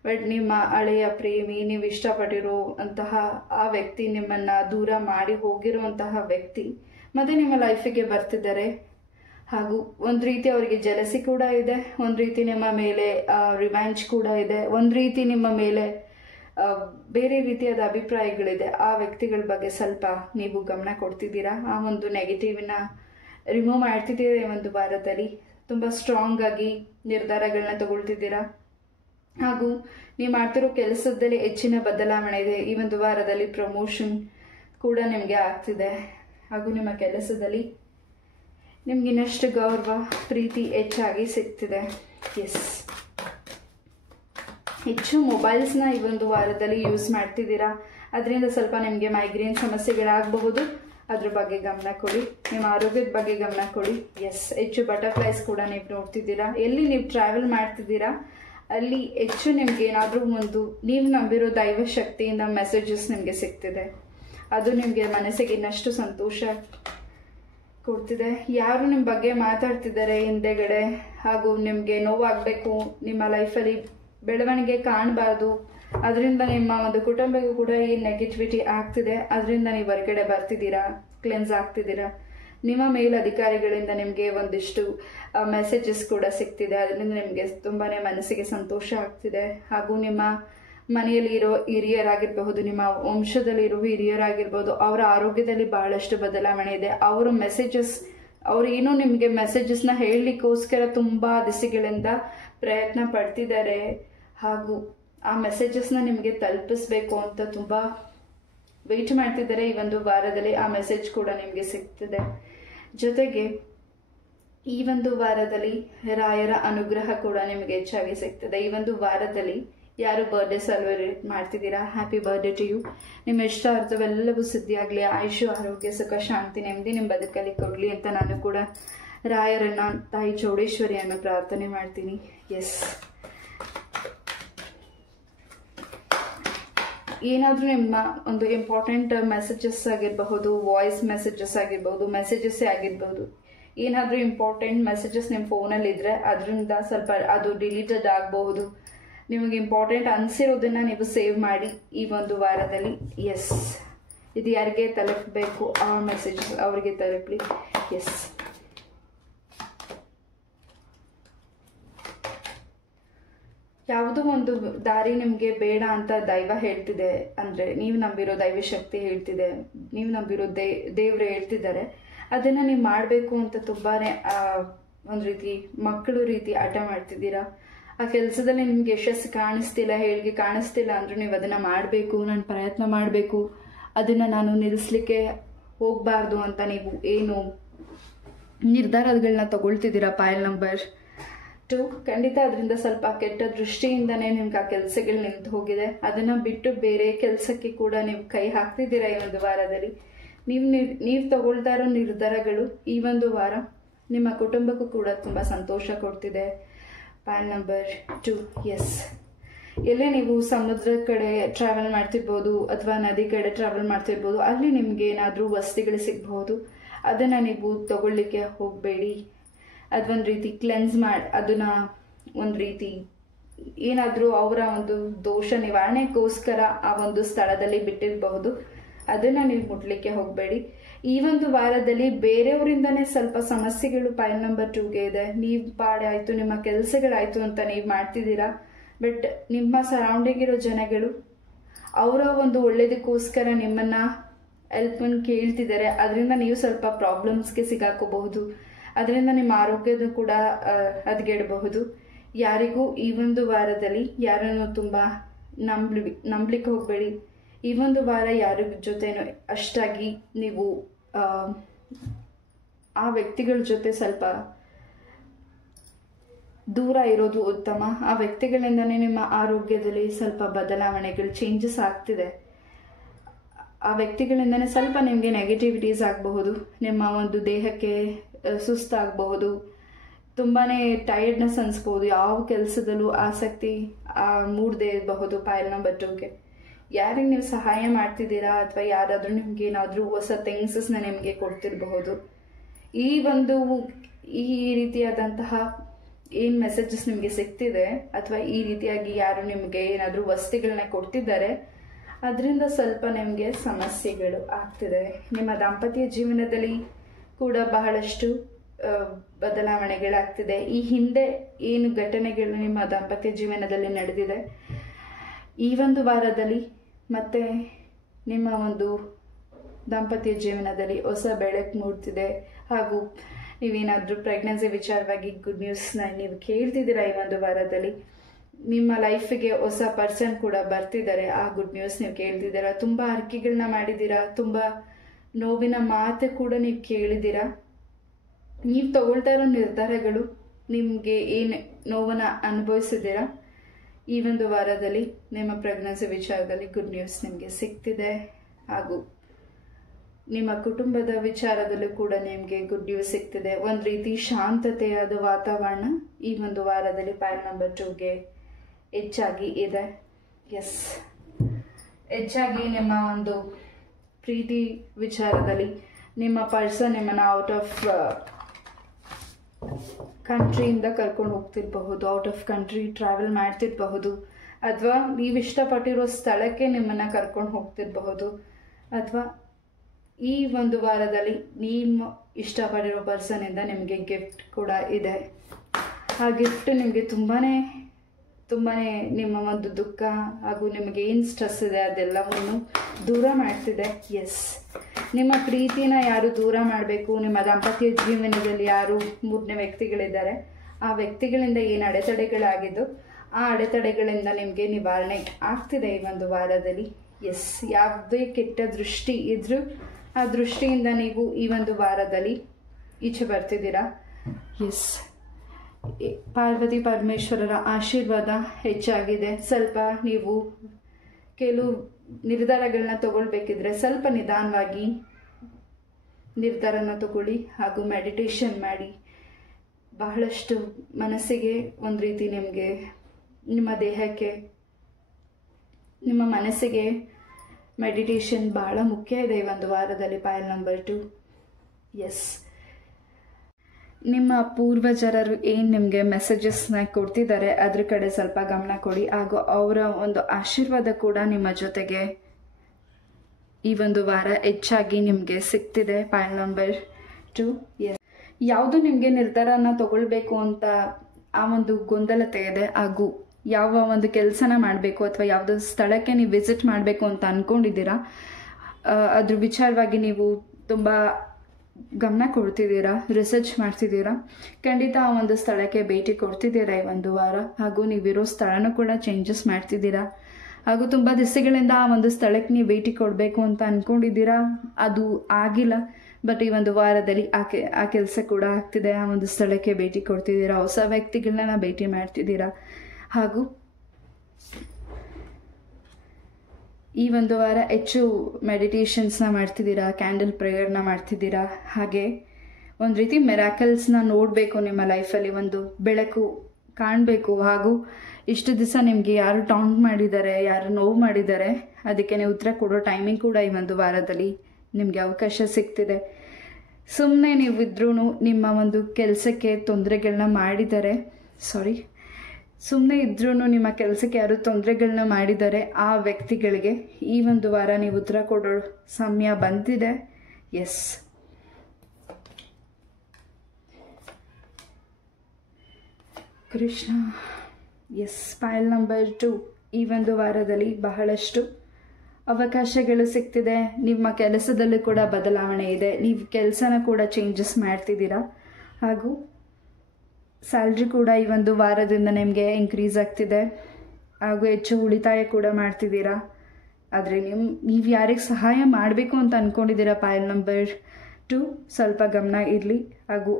ಬಟ್ ನಿಮ್ಮ ಹಳೆಯ ಪ್ರೇಮಿ, ನೀವು ಇಷ್ಟಪಟ್ಟಿರೋ ಅಂತಹ ಆ ವ್ಯಕ್ತಿ, ನಿಮ್ಮನ್ನು ದೂರ ಮಾಡಿ ಹೋಗಿರುವಂತಹ ವ್ಯಕ್ತಿ ಮತ್ತೆ ನಿಮ್ಮ ಲೈಫಿಗೆ ಬರ್ತಿದ್ದಾರೆ. ಹಾಗೂ ಒಂದು ರೀತಿ ಅವರಿಗೆ ಜಲಸಿ ಕೂಡ ಇದೆ, ಒಂದು ರೀತಿ ನಿಮ್ಮ ಮೇಲೆ ರಿವೆಂಜ್ ಕೂಡ ಇದೆ, ಒಂದು ರೀತಿ ನಿಮ್ಮ ಮೇಲೆ ಬೇರೆ ರೀತಿಯಾದ ಅಭಿಪ್ರಾಯಗಳಿದೆ. ಆ ವ್ಯಕ್ತಿಗಳ ಬಗ್ಗೆ ಸ್ವಲ್ಪ ನೀವು ಗಮನ ಕೊಡ್ತಿದ್ದೀರಾ. ಆ ಒಂದು ನೆಗೆಟಿವ್ನ ರಿಮೂವ್ ಮಾಡ್ತಿದ್ದೀರಾ ಈ ಒಂದು ವಾರದಲ್ಲಿ. ತುಂಬ ಸ್ಟ್ರಾಂಗ್ ಆಗಿ ನಿರ್ಧಾರಗಳನ್ನ ತಗೊಳ್ತಿದ್ದೀರಾ. ಹಾಗೂ ನೀವು ಮಾಡ್ತಿರೋ ಕೆಲಸದಲ್ಲಿ ಹೆಚ್ಚಿನ ಬದಲಾವಣೆ ಇದೆ. ಈ ಒಂದು ವಾರದಲ್ಲಿ ಪ್ರಮೋಷನ್ ಕೂಡ ನಿಮಗೆ ಆಗ್ತಿದೆ. ಹಾಗೂ ನಿಮ್ಮ ಕೆಲಸದಲ್ಲಿ ನಿಮ್ಗೆ ಇನ್ನಷ್ಟು ಗೌರವ ಪ್ರೀತಿ ಹೆಚ್ಚಾಗಿ ಸಿಗ್ತಿದೆ. ಎಸ್, ಹೆಚ್ಚು ಮೊಬೈಲ್ಸ್ನ ಈ ಒಂದು ವಾರದಲ್ಲಿ ಯೂಸ್ ಮಾಡ್ತಿದ್ದೀರಾ. ಅದರಿಂದ ಸ್ವಲ್ಪ ನಿಮಗೆ ಮೈಗ್ರೇನ್ ಸಮಸ್ಯೆಗಳಾಗಬಹುದು. ಅದ್ರ ಬಗ್ಗೆ ಗಮನ ಕೊಡಿ. ನಿಮ್ಮ ಆರೋಗ್ಯದ ಬಗ್ಗೆ ಗಮನ ಕೊಡಿ. ಎಸ್, ಹೆಚ್ಚು ಬಟರ್ಫ್ಲೈಸ್ ಕೂಡ ನೀವು ನೋಡ್ತಿದ್ದೀರಾ. ಎಲ್ಲಿ ನೀವು ಟ್ರಾವೆಲ್ ಮಾಡ್ತಿದ್ದೀರಾ ಅಲ್ಲಿ ಹೆಚ್ಚು ನಿಮ್ಗೆ ಏನಾದರೂ ಒಂದು ನೀವು ನಂಬಿರೋ ದೈವ ಶಕ್ತಿಯಿಂದ ಮೆಸೇಜಸ್ ನಿಮಗೆ ಸಿಗ್ತಿದೆ. ಅದು ನಿಮಗೆ ಮನಸ್ಸಿಗೆ ಇನ್ನಷ್ಟು ಸಂತೋಷ ಕೊಡ್ತಿದೆ. ಯಾರು ನಿಮ್ಮ ಬಗ್ಗೆ ಮಾತಾಡ್ತಿದ್ದಾರೆ ಹಿಂದೆಗಡೆ, ಹಾಗೂ ನಿಮಗೆ ನೋವಾಗಬೇಕು, ನಿಮ್ಮ ಲೈಫಲ್ಲಿ ಬೆಳವಣಿಗೆ ಕಾಣಬಾರ್ದು, ಅದರಿಂದ ನಿಮ್ಮ ಒಂದು ಕುಟುಂಬಕ್ಕೂ ಕೂಡ ಈ ನೆಗೆಟಿವಿಟಿ ಆಗ್ತಿದೆ. ಅದರಿಂದ ನೀವು ಹೊರಗಡೆ ಬರ್ತಿದ್ದೀರಾ, ಕ್ಲೆನ್ಸ್ ಆಗ್ತಿದ್ದೀರಾ. ನಿಮ್ಮ ಮೇಲಧಿಕಾರಿಗಳಿಂದ ನಿಮಗೆ ಒಂದಿಷ್ಟು ಮೆಸೇಜಸ್ ಕೂಡ ಸಿಗ್ತಿದೆ. ಅದರಿಂದ ನಿಮಗೆ ತುಂಬಾ ಮನಸ್ಸಿಗೆ ಸಂತೋಷ ಆಗ್ತಿದೆ. ಹಾಗೂ ನಿಮ್ಮ ಮನೆಯಲ್ಲಿ ಇರೋ ಹಿರಿಯರಾಗಿರಬಹುದು, ನಿಮ್ಮ ವಂಶದಲ್ಲಿ ಇರೋ ಹಿರಿಯರಾಗಿರ್ಬೋದು, ಅವರ ಆರೋಗ್ಯದಲ್ಲಿ ಬಹಳಷ್ಟು ಬದಲಾವಣೆ ಇದೆ. ಅವರ ಮೆಸೇಜಸ್, ಅವ್ರು ಏನೋ ನಿಮಗೆ ಮೆಸೇಜಸ್ನ ಹೇಳಲಿಕ್ಕೋಸ್ಕರ ತುಂಬ ದಿಸೆಗಳಿಂದ ಪ್ರಯತ್ನ ಪಡ್ತಿದ್ದಾರೆ. ಹಾಗೂ ಆ ಮೆಸೇಜಸ್ನ ನಿಮಗೆ ತಲುಪಿಸ್ಬೇಕು ಅಂತ ತುಂಬ ವೆಯ್ಟ್ ಮಾಡ್ತಿದ್ದಾರೆ. ಈ ಒಂದು ವಾರದಲ್ಲಿ ಆ ಮೆಸೇಜ್ ಕೂಡ ನಿಮಗೆ ಸಿಗ್ತಿದೆ. ಜೊತೆಗೆ ಈ ಒಂದು ವಾರದಲ್ಲಿ ರಾಯರ ಅನುಗ್ರಹ ಕೂಡ ನಿಮಗೆ ಹೆಚ್ಚಾಗಿ ಸಿಗ್ತದೆ. ಈ ಒಂದು ವಾರದಲ್ಲಿ ಯಾರು ಬರ್ಡೇ ಸೆಲೆಬ್ರೇಟ್ ಮಾಡ್ತಿದ್ದೀರಾ, ಹ್ಯಾಪಿ ಬರ್ಡೇ ಟು ಯು. ನಿಮ್ಮ ಇಷ್ಟಾರ್ಥವೆಲ್ಲವೂ ಸಿದ್ಧಿಯಾಗಲಿ. ಆಯುಷು, ಆರೋಗ್ಯ, ಸುಖ, ಶಾಂತಿ, ನೆಮ್ಮದಿ ನಿಮ್ಮ ಬದುಕಲ್ಲಿ ಕೊಡಲಿ ಅಂತ ನಾನು ಕೂಡ ರಾಯರನ್ನ, ತಾಯಿ ಚೌಡೇಶ್ವರಿಯನ್ನು ಪ್ರಾರ್ಥನೆ ಮಾಡ್ತೀನಿ. ಎಸ್, ಏನಾದರೂ ನಿಮ್ಮ ಒಂದು ಇಂಪಾರ್ಟೆಂಟ್ ಮೆಸೇಜಸ್ ಆಗಿರಬಹುದು, ವಾಯ್ಸ್ ಮೆಸೇಜಸ್ ಆಗಿರ್ಬೋದು, ಮೆಸೇಜಸ್ಸೇ ಆಗಿರ್ಬೋದು, ಏನಾದರೂ ಇಂಪಾರ್ಟೆಂಟ್ ಮೆಸೇಜಸ್ ನಿಮ್ಮ ಫೋನಲ್ಲಿ ಇದ್ದರೆ ಅದರಿಂದ ಸ್ವಲ್ಪ ಅದು ಡಿಲೀಟೆಡ್ ಆಗಬಹುದು. ನಿಮಗೆ ಇಂಪಾರ್ಟೆಂಟ್ ಅನಿಸಿರೋದನ್ನು ನೀವು ಸೇವ್ ಮಾಡಿ ಈ ಒಂದು ವಾರದಲ್ಲಿ. ಎಸ್, ಇದು ಯಾರಿಗೆ ತಲುಪಬೇಕು ಆ ಮೆಸೇಜಸ್ ಅವರಿಗೆ ತಲುಪಲಿ. ಎಸ್, ಯಾವುದೋ ಒಂದು ದಾರಿ ನಿಮಗೆ ಬೇಡ ಅಂತ ದೈವ ಹೇಳ್ತಿದೆ ಅಂದರೆ, ನೀವು ನಂಬಿರೋ ದೈವ ಶಕ್ತಿ ಹೇಳ್ತಿದೆ, ನೀವು ನಂಬಿರೋ ದೇವ್ರು ಹೇಳ್ತಿದ್ದಾರೆ, ಅದನ್ನು ನೀವು ಮಾಡಬೇಕು ಅಂತ ತುಂಬಾ ಒಂದು ರೀತಿ ಮಕ್ಕಳು ರೀತಿ ಆಟ ಮಾಡ್ತಿದ್ದೀರಾ. ಆ ಕೆಲಸದಲ್ಲಿ ನಿಮ್ಗೆ ಯಶಸ್ಸು ಕಾಣಿಸ್ತಿಲ್ಲ, ಹೇಳಿಕೆ ಕಾಣಿಸ್ತಿಲ್ಲ ಅಂದರೂ ನೀವು ಅದನ್ನು ಮಾಡಬೇಕು, ನಾನು ಪ್ರಯತ್ನ ಮಾಡಬೇಕು, ಅದನ್ನು ನಾನು ನಿಲ್ಲಿಸ್ಲಿಕ್ಕೆ ಹೋಗಬಾರ್ದು ಅಂತ ನೀವು ಏನು ನಿರ್ಧಾರಗಳನ್ನ ತಗೊಳ್ತಿದ್ದೀರಾ ಪೈಲ್ ನಂಬರ್ 2, ಖಂಡಿತ ಅದರಿಂದ ಸ್ವಲ್ಪ ಕೆಟ್ಟ ದೃಷ್ಟಿಯಿಂದನೇ ನಿಮ್ಗೆ ಆ ಕೆಲಸಗಳು ನಿಂತು ಹೋಗಿದೆ. ಅದನ್ನು ಬಿಟ್ಟು ಬೇರೆ ಕೆಲಸಕ್ಕೆ ಕೂಡ ನೀವು ಕೈ ಹಾಕ್ತಿದ್ದೀರಾ. ಈ ಒಂದು ವಾರದಲ್ಲಿ ನೀವು ತಗೊಳ್ತಾ ಇರೋ ನಿರ್ಧಾರಗಳು ಈ ಒಂದು ವಾರ ನಿಮ್ಮ ಕುಟುಂಬಕ್ಕೂ ಕೂಡ ತುಂಬ ಸಂತೋಷ ಕೊಡ್ತಿದೆ. ಪೈಲ್ ನಂಬರ್ 2. ಎಸ್, ಎಲ್ಲೇ ನೀವು ಸಮುದ್ರ ಕಡೆ ಟ್ರಾವೆಲ್ ಮಾಡ್ತಿರ್ಬೋದು ಅಥವಾ ನದಿ ಕಡೆ ಟ್ರಾವೆಲ್ ಮಾಡ್ತಿರ್ಬೋದು, ಅಲ್ಲಿ ನಿಮ್ಗೆ ಏನಾದರೂ ವಸ್ತುಗಳು ಸಿಗ್ಬಹುದು. ಅದನ್ನು ನೀವು ತಗೊಳ್ಳಿಕ್ಕೆ ಹೋಗಬೇಡಿ. ಅದೊಂದು ರೀತಿ ಕ್ಲೆನ್ಸ್ ಅದನ್ನು ಒಂದು ರೀತಿ ಏನಾದರೂ ಅವರ ಒಂದು ದೋಷ ನಿವಾರಣೆಗೋಸ್ಕರ ಆ ಒಂದು ಸ್ಥಳದಲ್ಲಿ ಬಿಟ್ಟಿರಬಹುದು. ಅದನ್ನು ನೀವು ಮುಟ್ಲಿಕ್ಕೆ ಹೋಗಬೇಡಿ. ಈ ಒಂದು ವಾರದಲ್ಲಿ ಬೇರೆಯವರಿಂದನೇ ಸ್ವಲ್ಪ ಸಮಸ್ಯೆಗಳು ಪೈಲ್ ನಂಬರ್ 2ಗೆ ಇದೆ. ನೀವು ಪಾಡಾಯಿತು, ನಿಮ್ಮ ಕೆಲಸಗಳಾಯಿತು ಅಂತ ನೀವು ಮಾಡ್ತಿದ್ದೀರಾ. ಬಟ್ ನಿಮ್ಮ ಸರೌಂಡಿಂಗ್ ಇರೋ ಜನಗಳು ಅವರ ಒಂದು ಒಳ್ಳೇದಕ್ಕೋಸ್ಕರ ನಿಮ್ಮನ್ನು ಹೆಲ್ಪನ್ನು ಕೇಳ್ತಿದ್ದಾರೆ. ಅದರಿಂದ ನೀವು ಸ್ವಲ್ಪ ಪ್ರಾಬ್ಲಮ್ಸ್ಗೆ ಸಿಗಾಕೋಬಹುದು. ಅದರಿಂದ ನಿಮ್ಮ ಆರೋಗ್ಯದ ಕೂಡ ಹದಗೆಡಬಹುದು. ಯಾರಿಗೂ ಈ ಒಂದು ವಾರದಲ್ಲಿ ಯಾರನ್ನು ತುಂಬ ನಂಬಲಿಕ್ಕೆ ಹೋಗಬೇಡಿ. ಈ ಒಂದು ವಾರ ಯಾರ ಜೊತೆನೂ ಅಷ್ಟಾಗಿ ನೀವು ಆ ವ್ಯಕ್ತಿಗಳ ಜೊತೆ ಸ್ವಲ್ಪ ದೂರ ಇರೋದು ಉತ್ತಮ. ಆ ವ್ಯಕ್ತಿಗಳಿಂದನೇ ನಿಮ್ಮ ಆರೋಗ್ಯದಲ್ಲಿ ಸ್ವಲ್ಪ ಬದಲಾವಣೆಗಳು, ಚೇಂಜಸ್ ಆಗ್ತಿದೆ. ಆ ವ್ಯಕ್ತಿಗಳಿಂದನೇ ಸ್ವಲ್ಪ ನಿಮಗೆ ನೆಗೆಟಿವಿಟೀಸ್ ಆಗಬಹುದು. ನಿಮ್ಮ ಒಂದು ದೇಹಕ್ಕೆ ಸುಸ್ತಾಗಬಹುದು, ತುಂಬಾ ಟಯರ್ಡ್ನೆಸ್ ಅನಿಸ್ಬೋದು, ಯಾವ ಕೆಲಸದಲ್ಲೂ ಆಸಕ್ತಿ ಮೂಡದೇ ಇರಬಹುದು. ಪೈಲ್ ನಂಬರ್ 2ಗೆ ಯಾರಿಗೆ ನೀವು ಸಹಾಯ ಮಾಡ್ತಿದ್ದೀರಾ ಅಥವಾ ಯಾರಾದರೂ ನಿಮ್ಗೆ ಏನಾದರೂ ಹೊಸ ಥಿಂಗ್ಸಸ್ನ ನಿಮಗೆ ಕೊಡ್ತಿರಬಹುದು. ಈ ರೀತಿಯಾದಂತಹ ಏನು ಮೆಸೇಜಸ್ ನಿಮಗೆ ಸಿಗ್ತಿದೆ ಅಥವಾ ಈ ರೀತಿಯಾಗಿ ಯಾರು ನಿಮಗೆ ಏನಾದರೂ ವಸ್ತುಗಳನ್ನ ಕೊಡ್ತಿದ್ದಾರೆ, ಅದರಿಂದ ಸ್ವಲ್ಪ ನಿಮಗೆ ಸಮಸ್ಯೆಗಳು ಆಗ್ತಿದೆ. ನಿಮ್ಮ ದಾಂಪತ್ಯ ಜೀವನದಲ್ಲಿ ಕೂಡ ಬಹಳಷ್ಟು ಬದಲಾವಣೆಗಳಾಗ್ತಿದೆ. ಈ ಹಿಂದೆ ಏನು ಘಟನೆಗಳು ನಿಮ್ಮ ದಾಂಪತ್ಯ ಜೀವನದಲ್ಲಿ ನಡೆದಿದೆ, ಈ ಒಂದು ವಾರದಲ್ಲಿ ಮತ್ತೆ ನಿಮ್ಮ ಒಂದು ದಾಂಪತ್ಯ ಜೀವನದಲ್ಲಿ ಹೊಸ ಬೆಳಕು ಮೂಡ್ತಿದೆ. ಹಾಗೂ ನೀವೇನಾದರೂ ಪ್ರೆಗ್ನೆನ್ಸಿ ವಿಚಾರವಾಗಿ ಗುಡ್ ನ್ಯೂಸ್ನ ನೀವು ಕೇಳ್ತಿದ್ದೀರಾ ಈ ಒಂದು ವಾರದಲ್ಲಿ. ನಿಮ್ಮ ಲೈಫಿಗೆ ಹೊಸ ಪರ್ಸನ್ ಕೂಡ ಬರ್ತಿದ್ದಾರೆ, ಆ ಗುಡ್ ನ್ಯೂಸ್ ನೀವು ಕೇಳ್ತಿದ್ದೀರಾ. ತುಂಬ ಅರ್ಕೆಗಳನ್ನ ಮಾಡಿದ್ದೀರಾ, ತುಂಬ ನೋವಿನ ಮಾತು ಕೂಡ ನೀವು ಕೇಳಿದ್ದೀರಾ. ನೀವು ತಗೊಳ್ತಾ ಇರೋ ನಿರ್ಧಾರಗಳು ನಿಮಗೆ ಏನು ನೋವನ್ನು ಅನುಭವಿಸಿದ್ದೀರಾ, ಈ ಒಂದು ವಾರದಲ್ಲಿ ನಿಮ್ಮ ಪ್ರೆಗ್ನೆನ್ಸಿ ವಿಚಾರದಲ್ಲಿ ಗುಡ್ ನ್ಯೂಸ್ ನಿಮಗೆ ಸಿಗ್ತಿದೆ. ಹಾಗೂ ನಿಮ್ಮ ಕುಟುಂಬದ ವಿಚಾರದಲ್ಲೂ ಕೂಡ ನಿಮಗೆ ಗುಡ್ ನ್ಯೂಸ್ ಸಿಗ್ತಿದೆ. ಒಂದು ರೀತಿ ಶಾಂತತೆಯಾದ ವಾತಾವರಣ ಈ ಒಂದು ವಾರದಲ್ಲಿ ಪೈಲ್ ನಂಬರ್ 2ಗೆ ಹೆಚ್ಚಾಗಿ ಇದೆ. ಎಸ್, ಹೆಚ್ಚಾಗಿ ನಿಮ್ಮ ಒಂದು ಪ್ರೀತಿ ವಿಚಾರದಲ್ಲಿ ನಿಮ್ಮ ಪರ್ಸನ್ ನಿಮ್ಮನ್ನು ಔಟ್ ಆಫ್ ಕಂಟ್ರಿಯಿಂದ ಕರ್ಕೊಂಡು ಹೋಗ್ತಿರಬಹುದು, ಔಟ್ ಆಫ್ ಕಂಟ್ರಿ ಟ್ರಾವೆಲ್ ಮಾಡ್ತಿರಬಹುದು, ಅಥವಾ ನೀವು ಇಷ್ಟಪಟ್ಟಿರೋ ಸ್ಥಳಕ್ಕೆ ನಿಮ್ಮನ್ನು ಕರ್ಕೊಂಡು ಹೋಗ್ತಿರಬಹುದು, ಅಥವಾ ಈ ಒಂದು ವಾರದಲ್ಲಿ ನೀವು ಇಷ್ಟಪಟ್ಟಿರೋ ಪರ್ಸನಿಂದ ನಿಮಗೆ ಗಿಫ್ಟ್ ಕೂಡ ಇದೆ. ಆ ಗಿಫ್ಟ್ ನಿಮಗೆ ತುಂಬಾ ನಿಮ್ಮ ಒಂದು ದುಃಖ ಹಾಗೂ ನಿಮಗೆ ಏನು ಸ್ಟ್ರೆಸ್ ಇದೆ ಅದೆಲ್ಲವನ್ನು ದೂರ ಮಾಡ್ತಿದೆ. ಎಸ್, ನಿಮ್ಮ ಪ್ರೀತಿನ ಯಾರು ದೂರ ಮಾಡಬೇಕು, ನಿಮ್ಮ ದಾಂಪತ್ಯ ಜೀವನದಲ್ಲಿ ಯಾರು ಮೂರನೇ ವ್ಯಕ್ತಿಗಳಿದ್ದಾರೆ, ಆ ವ್ಯಕ್ತಿಗಳಿಂದ ಏನು ಅಡೆತಡೆಗಳಾಗಿದ್ದು ಆ ಅಡೆತಡೆಗಳಿಂದ ನಿಮಗೆ ನಿವಾರಣೆ ಆಗ್ತಿದೆ ಈ ಒಂದು ವಾರದಲ್ಲಿ. ಎಸ್, ಯಾವುದೇ ಕೆಟ್ಟ ದೃಷ್ಟಿ ಇದ್ರೂ ಆ ದೃಷ್ಟಿಯಿಂದ ನೀವು ಈ ಒಂದು ವಾರದಲ್ಲಿ ಈಚೆ ಬರ್ತಿದ್ದೀರಾ. ಎಸ್, ಪಾರ್ವತಿ ಪರಮೇಶ್ವರರ ಆಶೀರ್ವಾದ ಹೆಚ್ಚಾಗಿದೆ. ಸ್ವಲ್ಪ ನೀವು ಕೆಲವು ನಿರ್ಧಾರಗಳನ್ನ ತಗೊಳ್ಬೇಕಿದ್ರೆ ಸ್ವಲ್ಪ ನಿಧಾನವಾಗಿ ನಿರ್ಧಾರನ ತಗೊಳ್ಳಿ, ಹಾಗೂ ಮೆಡಿಟೇಷನ್ ಮಾಡಿ. ಬಹಳಷ್ಟು ಮನಸ್ಸಿಗೆ ಒಂದು ರೀತಿ ನಿಮಗೆ, ನಿಮ್ಮ ದೇಹಕ್ಕೆ, ನಿಮ್ಮ ಮನಸ್ಸಿಗೆ ಮೆಡಿಟೇಷನ್ ಬಹಳ ಮುಖ್ಯ ಇದೆ ಈ ಒಂದು ವಾರದಲ್ಲಿ ಪೈಲ್ ನಂಬರ್ 2. ಎಸ್, ನಿಮ್ಮ ಪೂರ್ವಜರರು ಏನು ನಿಮಗೆ ಮೆಸೇಜಸ್ನ ಕೊಡ್ತಿದ್ದಾರೆ ಅದ್ರ ಕಡೆ ಸ್ವಲ್ಪ ಗಮನ ಕೊಡಿ, ಹಾಗೂ ಅವರ ಒಂದು ಆಶೀರ್ವಾದ ಕೂಡ ನಿಮ್ಮ ಜೊತೆಗೆ ಈ ಒಂದು ವಾರ ಹೆಚ್ಚಾಗಿ ನಿಮಗೆ ಸಿಗ್ತಿದೆ ಪೈಲ್ ನಂಬರ್ 2. ಎಸ್, ಯಾವುದು ನಿಮಗೆ ನಿರ್ಧಾರನ ತಗೊಳ್ಬೇಕು ಅಂತ ಆ ಒಂದು ಗೊಂದಲತೆ ಇದೆ, ಹಾಗೂ ಯಾವ ಒಂದು ಕೆಲಸನ ಮಾಡಬೇಕು ಅಥವಾ ಯಾವುದೋ ಸ್ಥಳಕ್ಕೆ ನೀವು ವಿಸಿಟ್ ಮಾಡಬೇಕು ಅಂತ ಅಂದ್ಕೊಂಡಿದ್ದೀರಾ, ಅದ್ರ ವಿಚಾರವಾಗಿ ನೀವು ತುಂಬ ಗಮನ ಕೊಡ್ತಿದ್ದೀರಾ, ರಿಸರ್ಚ್ ಮಾಡ್ತಿದ್ದೀರಾ. ಖಂಡಿತ ಆ ಒಂದು ಸ್ಥಳಕ್ಕೆ ಭೇಟಿ ಕೊಡ್ತಿದ್ದೀರಾ ಈ ಒಂದು ವಾರ, ಹಾಗೂ ನೀವಿರೋ ಸ್ಥಳನೂ ಕೂಡ ಚೇಂಜಸ್ ಮಾಡ್ತಿದ್ದೀರಾ. ಹಾಗೂ ತುಂಬ ದಿವಸಗಳಿಂದ ಆ ಒಂದು ಸ್ಥಳಕ್ಕೆ ನೀವು ಭೇಟಿ ಕೊಡಬೇಕು ಅಂತ ಅಂದ್ಕೊಂಡಿದ್ದೀರಾ, ಅದು ಆಗಿಲ್ಲ. ಬಟ್ ಈ ಒಂದು ವಾರದಲ್ಲಿ ಆ ಕೆಲಸ ಕೂಡ ಆಗ್ತಿದೆ. ಆ ಒಂದು ಸ್ಥಳಕ್ಕೆ ಭೇಟಿ ಕೊಡ್ತಿದ್ದೀರಾ, ಹೊಸ ವ್ಯಕ್ತಿಗಳನ್ನ ಭೇಟಿ ಮಾಡ್ತಿದ್ದೀರಾ, ಹಾಗೂ ಈ ಒಂದು ವಾರ ಹೆಚ್ಚು ಮೆಡಿಟೇಷನ್ಸ್ನ ಮಾಡ್ತಿದ್ದೀರಾ, ಕ್ಯಾಂಡಲ್ ಪ್ರೇಯರ್ನ ಮಾಡ್ತಿದ್ದೀರಾ. ಹಾಗೆ ಒಂದು ರೀತಿ ಮೆರಾಕಲ್ಸ್ನ ನೋಡಬೇಕು, ನಿಮ್ಮ ಲೈಫಲ್ಲಿ ಒಂದು ಬೆಳಕು ಕಾಣಬೇಕು. ಹಾಗೂ ಇಷ್ಟು ದಿವಸ ನಿಮಗೆ ಯಾರು ಟಾಂಟ್ ಮಾಡಿದ್ದಾರೆ, ಯಾರು ನೋವು ಮಾಡಿದ್ದಾರೆ, ಅದಕ್ಕೆ ನೀವು ಉತ್ತರ ಕೊಡೋ ಟೈಮಿಂಗ್ ಕೂಡ ಈ ಒಂದು ವಾರದಲ್ಲಿ ನಿಮಗೆ ಅವಕಾಶ ಸಿಗ್ತಿದೆ. ಸುಮ್ಮನೆ ನೀವಿದ್ರೂ ನಿಮ್ಮ ಒಂದು ಕೆಲಸಕ್ಕೆ ತೊಂದರೆಗಳನ್ನ ಮಾಡಿದ್ದಾರೆ, ಸುಮ್ಮನೆ ಇದ್ರೂ ನಿಮ್ಮ ಕೆಲಸಕ್ಕೆ ಯಾರು ತೊಂದರೆಗಳನ್ನ ಮಾಡಿದ್ದಾರೆ, ಆ ವ್ಯಕ್ತಿಗಳಿಗೆ ಈ ಒಂದು ವಾರ ನೀವು ಉತ್ತರ ಕೊಡೋ ಸಮಯ ಬಂದಿದೆ. Yes, Krishna. Yes, file number 2 ಈ ಒಂದು ವಾರದಲ್ಲಿ ಬಹಳಷ್ಟು ಅವಕಾಶಗಳು ಸಿಗ್ತಿದೆ. ನಿಮ್ಮ ಕೆಲಸದಲ್ಲೂ ಕೂಡ ಬದಲಾವಣೆ ಇದೆ, ನೀವು ಕೆಲಸನ ಕೂಡ ಚೇಂಜಸ್ ಮಾಡ್ತಿದ್ದೀರಾ, ಹಾಗೂ ಸ್ಯಾಲ್ರಿ ಕೂಡ ಈ ಒಂದು ವಾರದಿಂದ ನಿಮಗೆ ಇನ್ಕ್ರೀಸ್ ಆಗ್ತಿದೆ, ಹಾಗೂ ಹೆಚ್ಚು ಉಳಿತಾಯ ಕೂಡ ಮಾಡ್ತಿದ್ದೀರಾ. ಆದರೆ ನೀವು ಯಾರಿಗೆ ಸಹಾಯ ಮಾಡಬೇಕು ಅಂತ ಅಂದ್ಕೊಂಡಿದ್ದೀರಾ ಪೈಲ್ ನಂಬರ್ 2, ಸ್ವಲ್ಪ ಗಮನ ಇರಲಿ. ಹಾಗೂ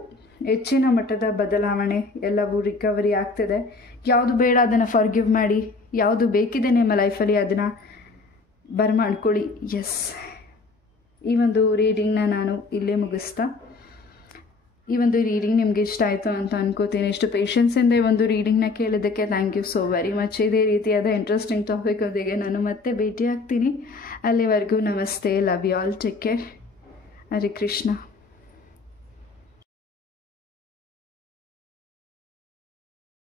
ಹೆಚ್ಚಿನ ಮಟ್ಟದ ಬದಲಾವಣೆ ಎಲ್ಲವೂ ರಿಕವರಿ ಆಗ್ತಿದೆ. ಯಾವುದು ಬೇಡ ಅದನ್ನು ಫರ್ಗಿವ್ ಮಾಡಿ, ಯಾವುದು ಬೇಕಿದೆ ನಿಮ್ಮ ಲೈಫಲ್ಲಿ ಅದನ್ನು ಬರ್ಮಾಡ್ಕೊಳ್ಳಿ. ಎಸ್, ಈ ಒಂದು ರೀಡಿಂಗ್ನ ನಾನು ಇಲ್ಲೇ ಮುಗಿಸ್ತಾ, ಈ ಒಂದು ರೀಡಿಂಗ್ ನಿಮಗೆ ಇಷ್ಟ ಆಯಿತು ಅಂತ ಅನ್ಕೋತೀನಿ. ಇಷ್ಟು ಪೇಷನ್ಸಿಂದ ಈ ಒಂದು ರೀಡಿಂಗ್ನ ಕೇಳಿದ್ದಕ್ಕೆ thank you so very much. ಇದೇ ರೀತಿಯಾದ ಇಂಟ್ರೆಸ್ಟಿಂಗ್ ಟಾಪಿಕ್ನೊಂದಿಗೆ ನಾನು ಮತ್ತೆ ಭೇಟಿ ಆಗ್ತೀನಿ. ಅಲ್ಲಿವರೆಗೂ ನಮಸ್ತೆ, love you all, take care, Hare Krishna.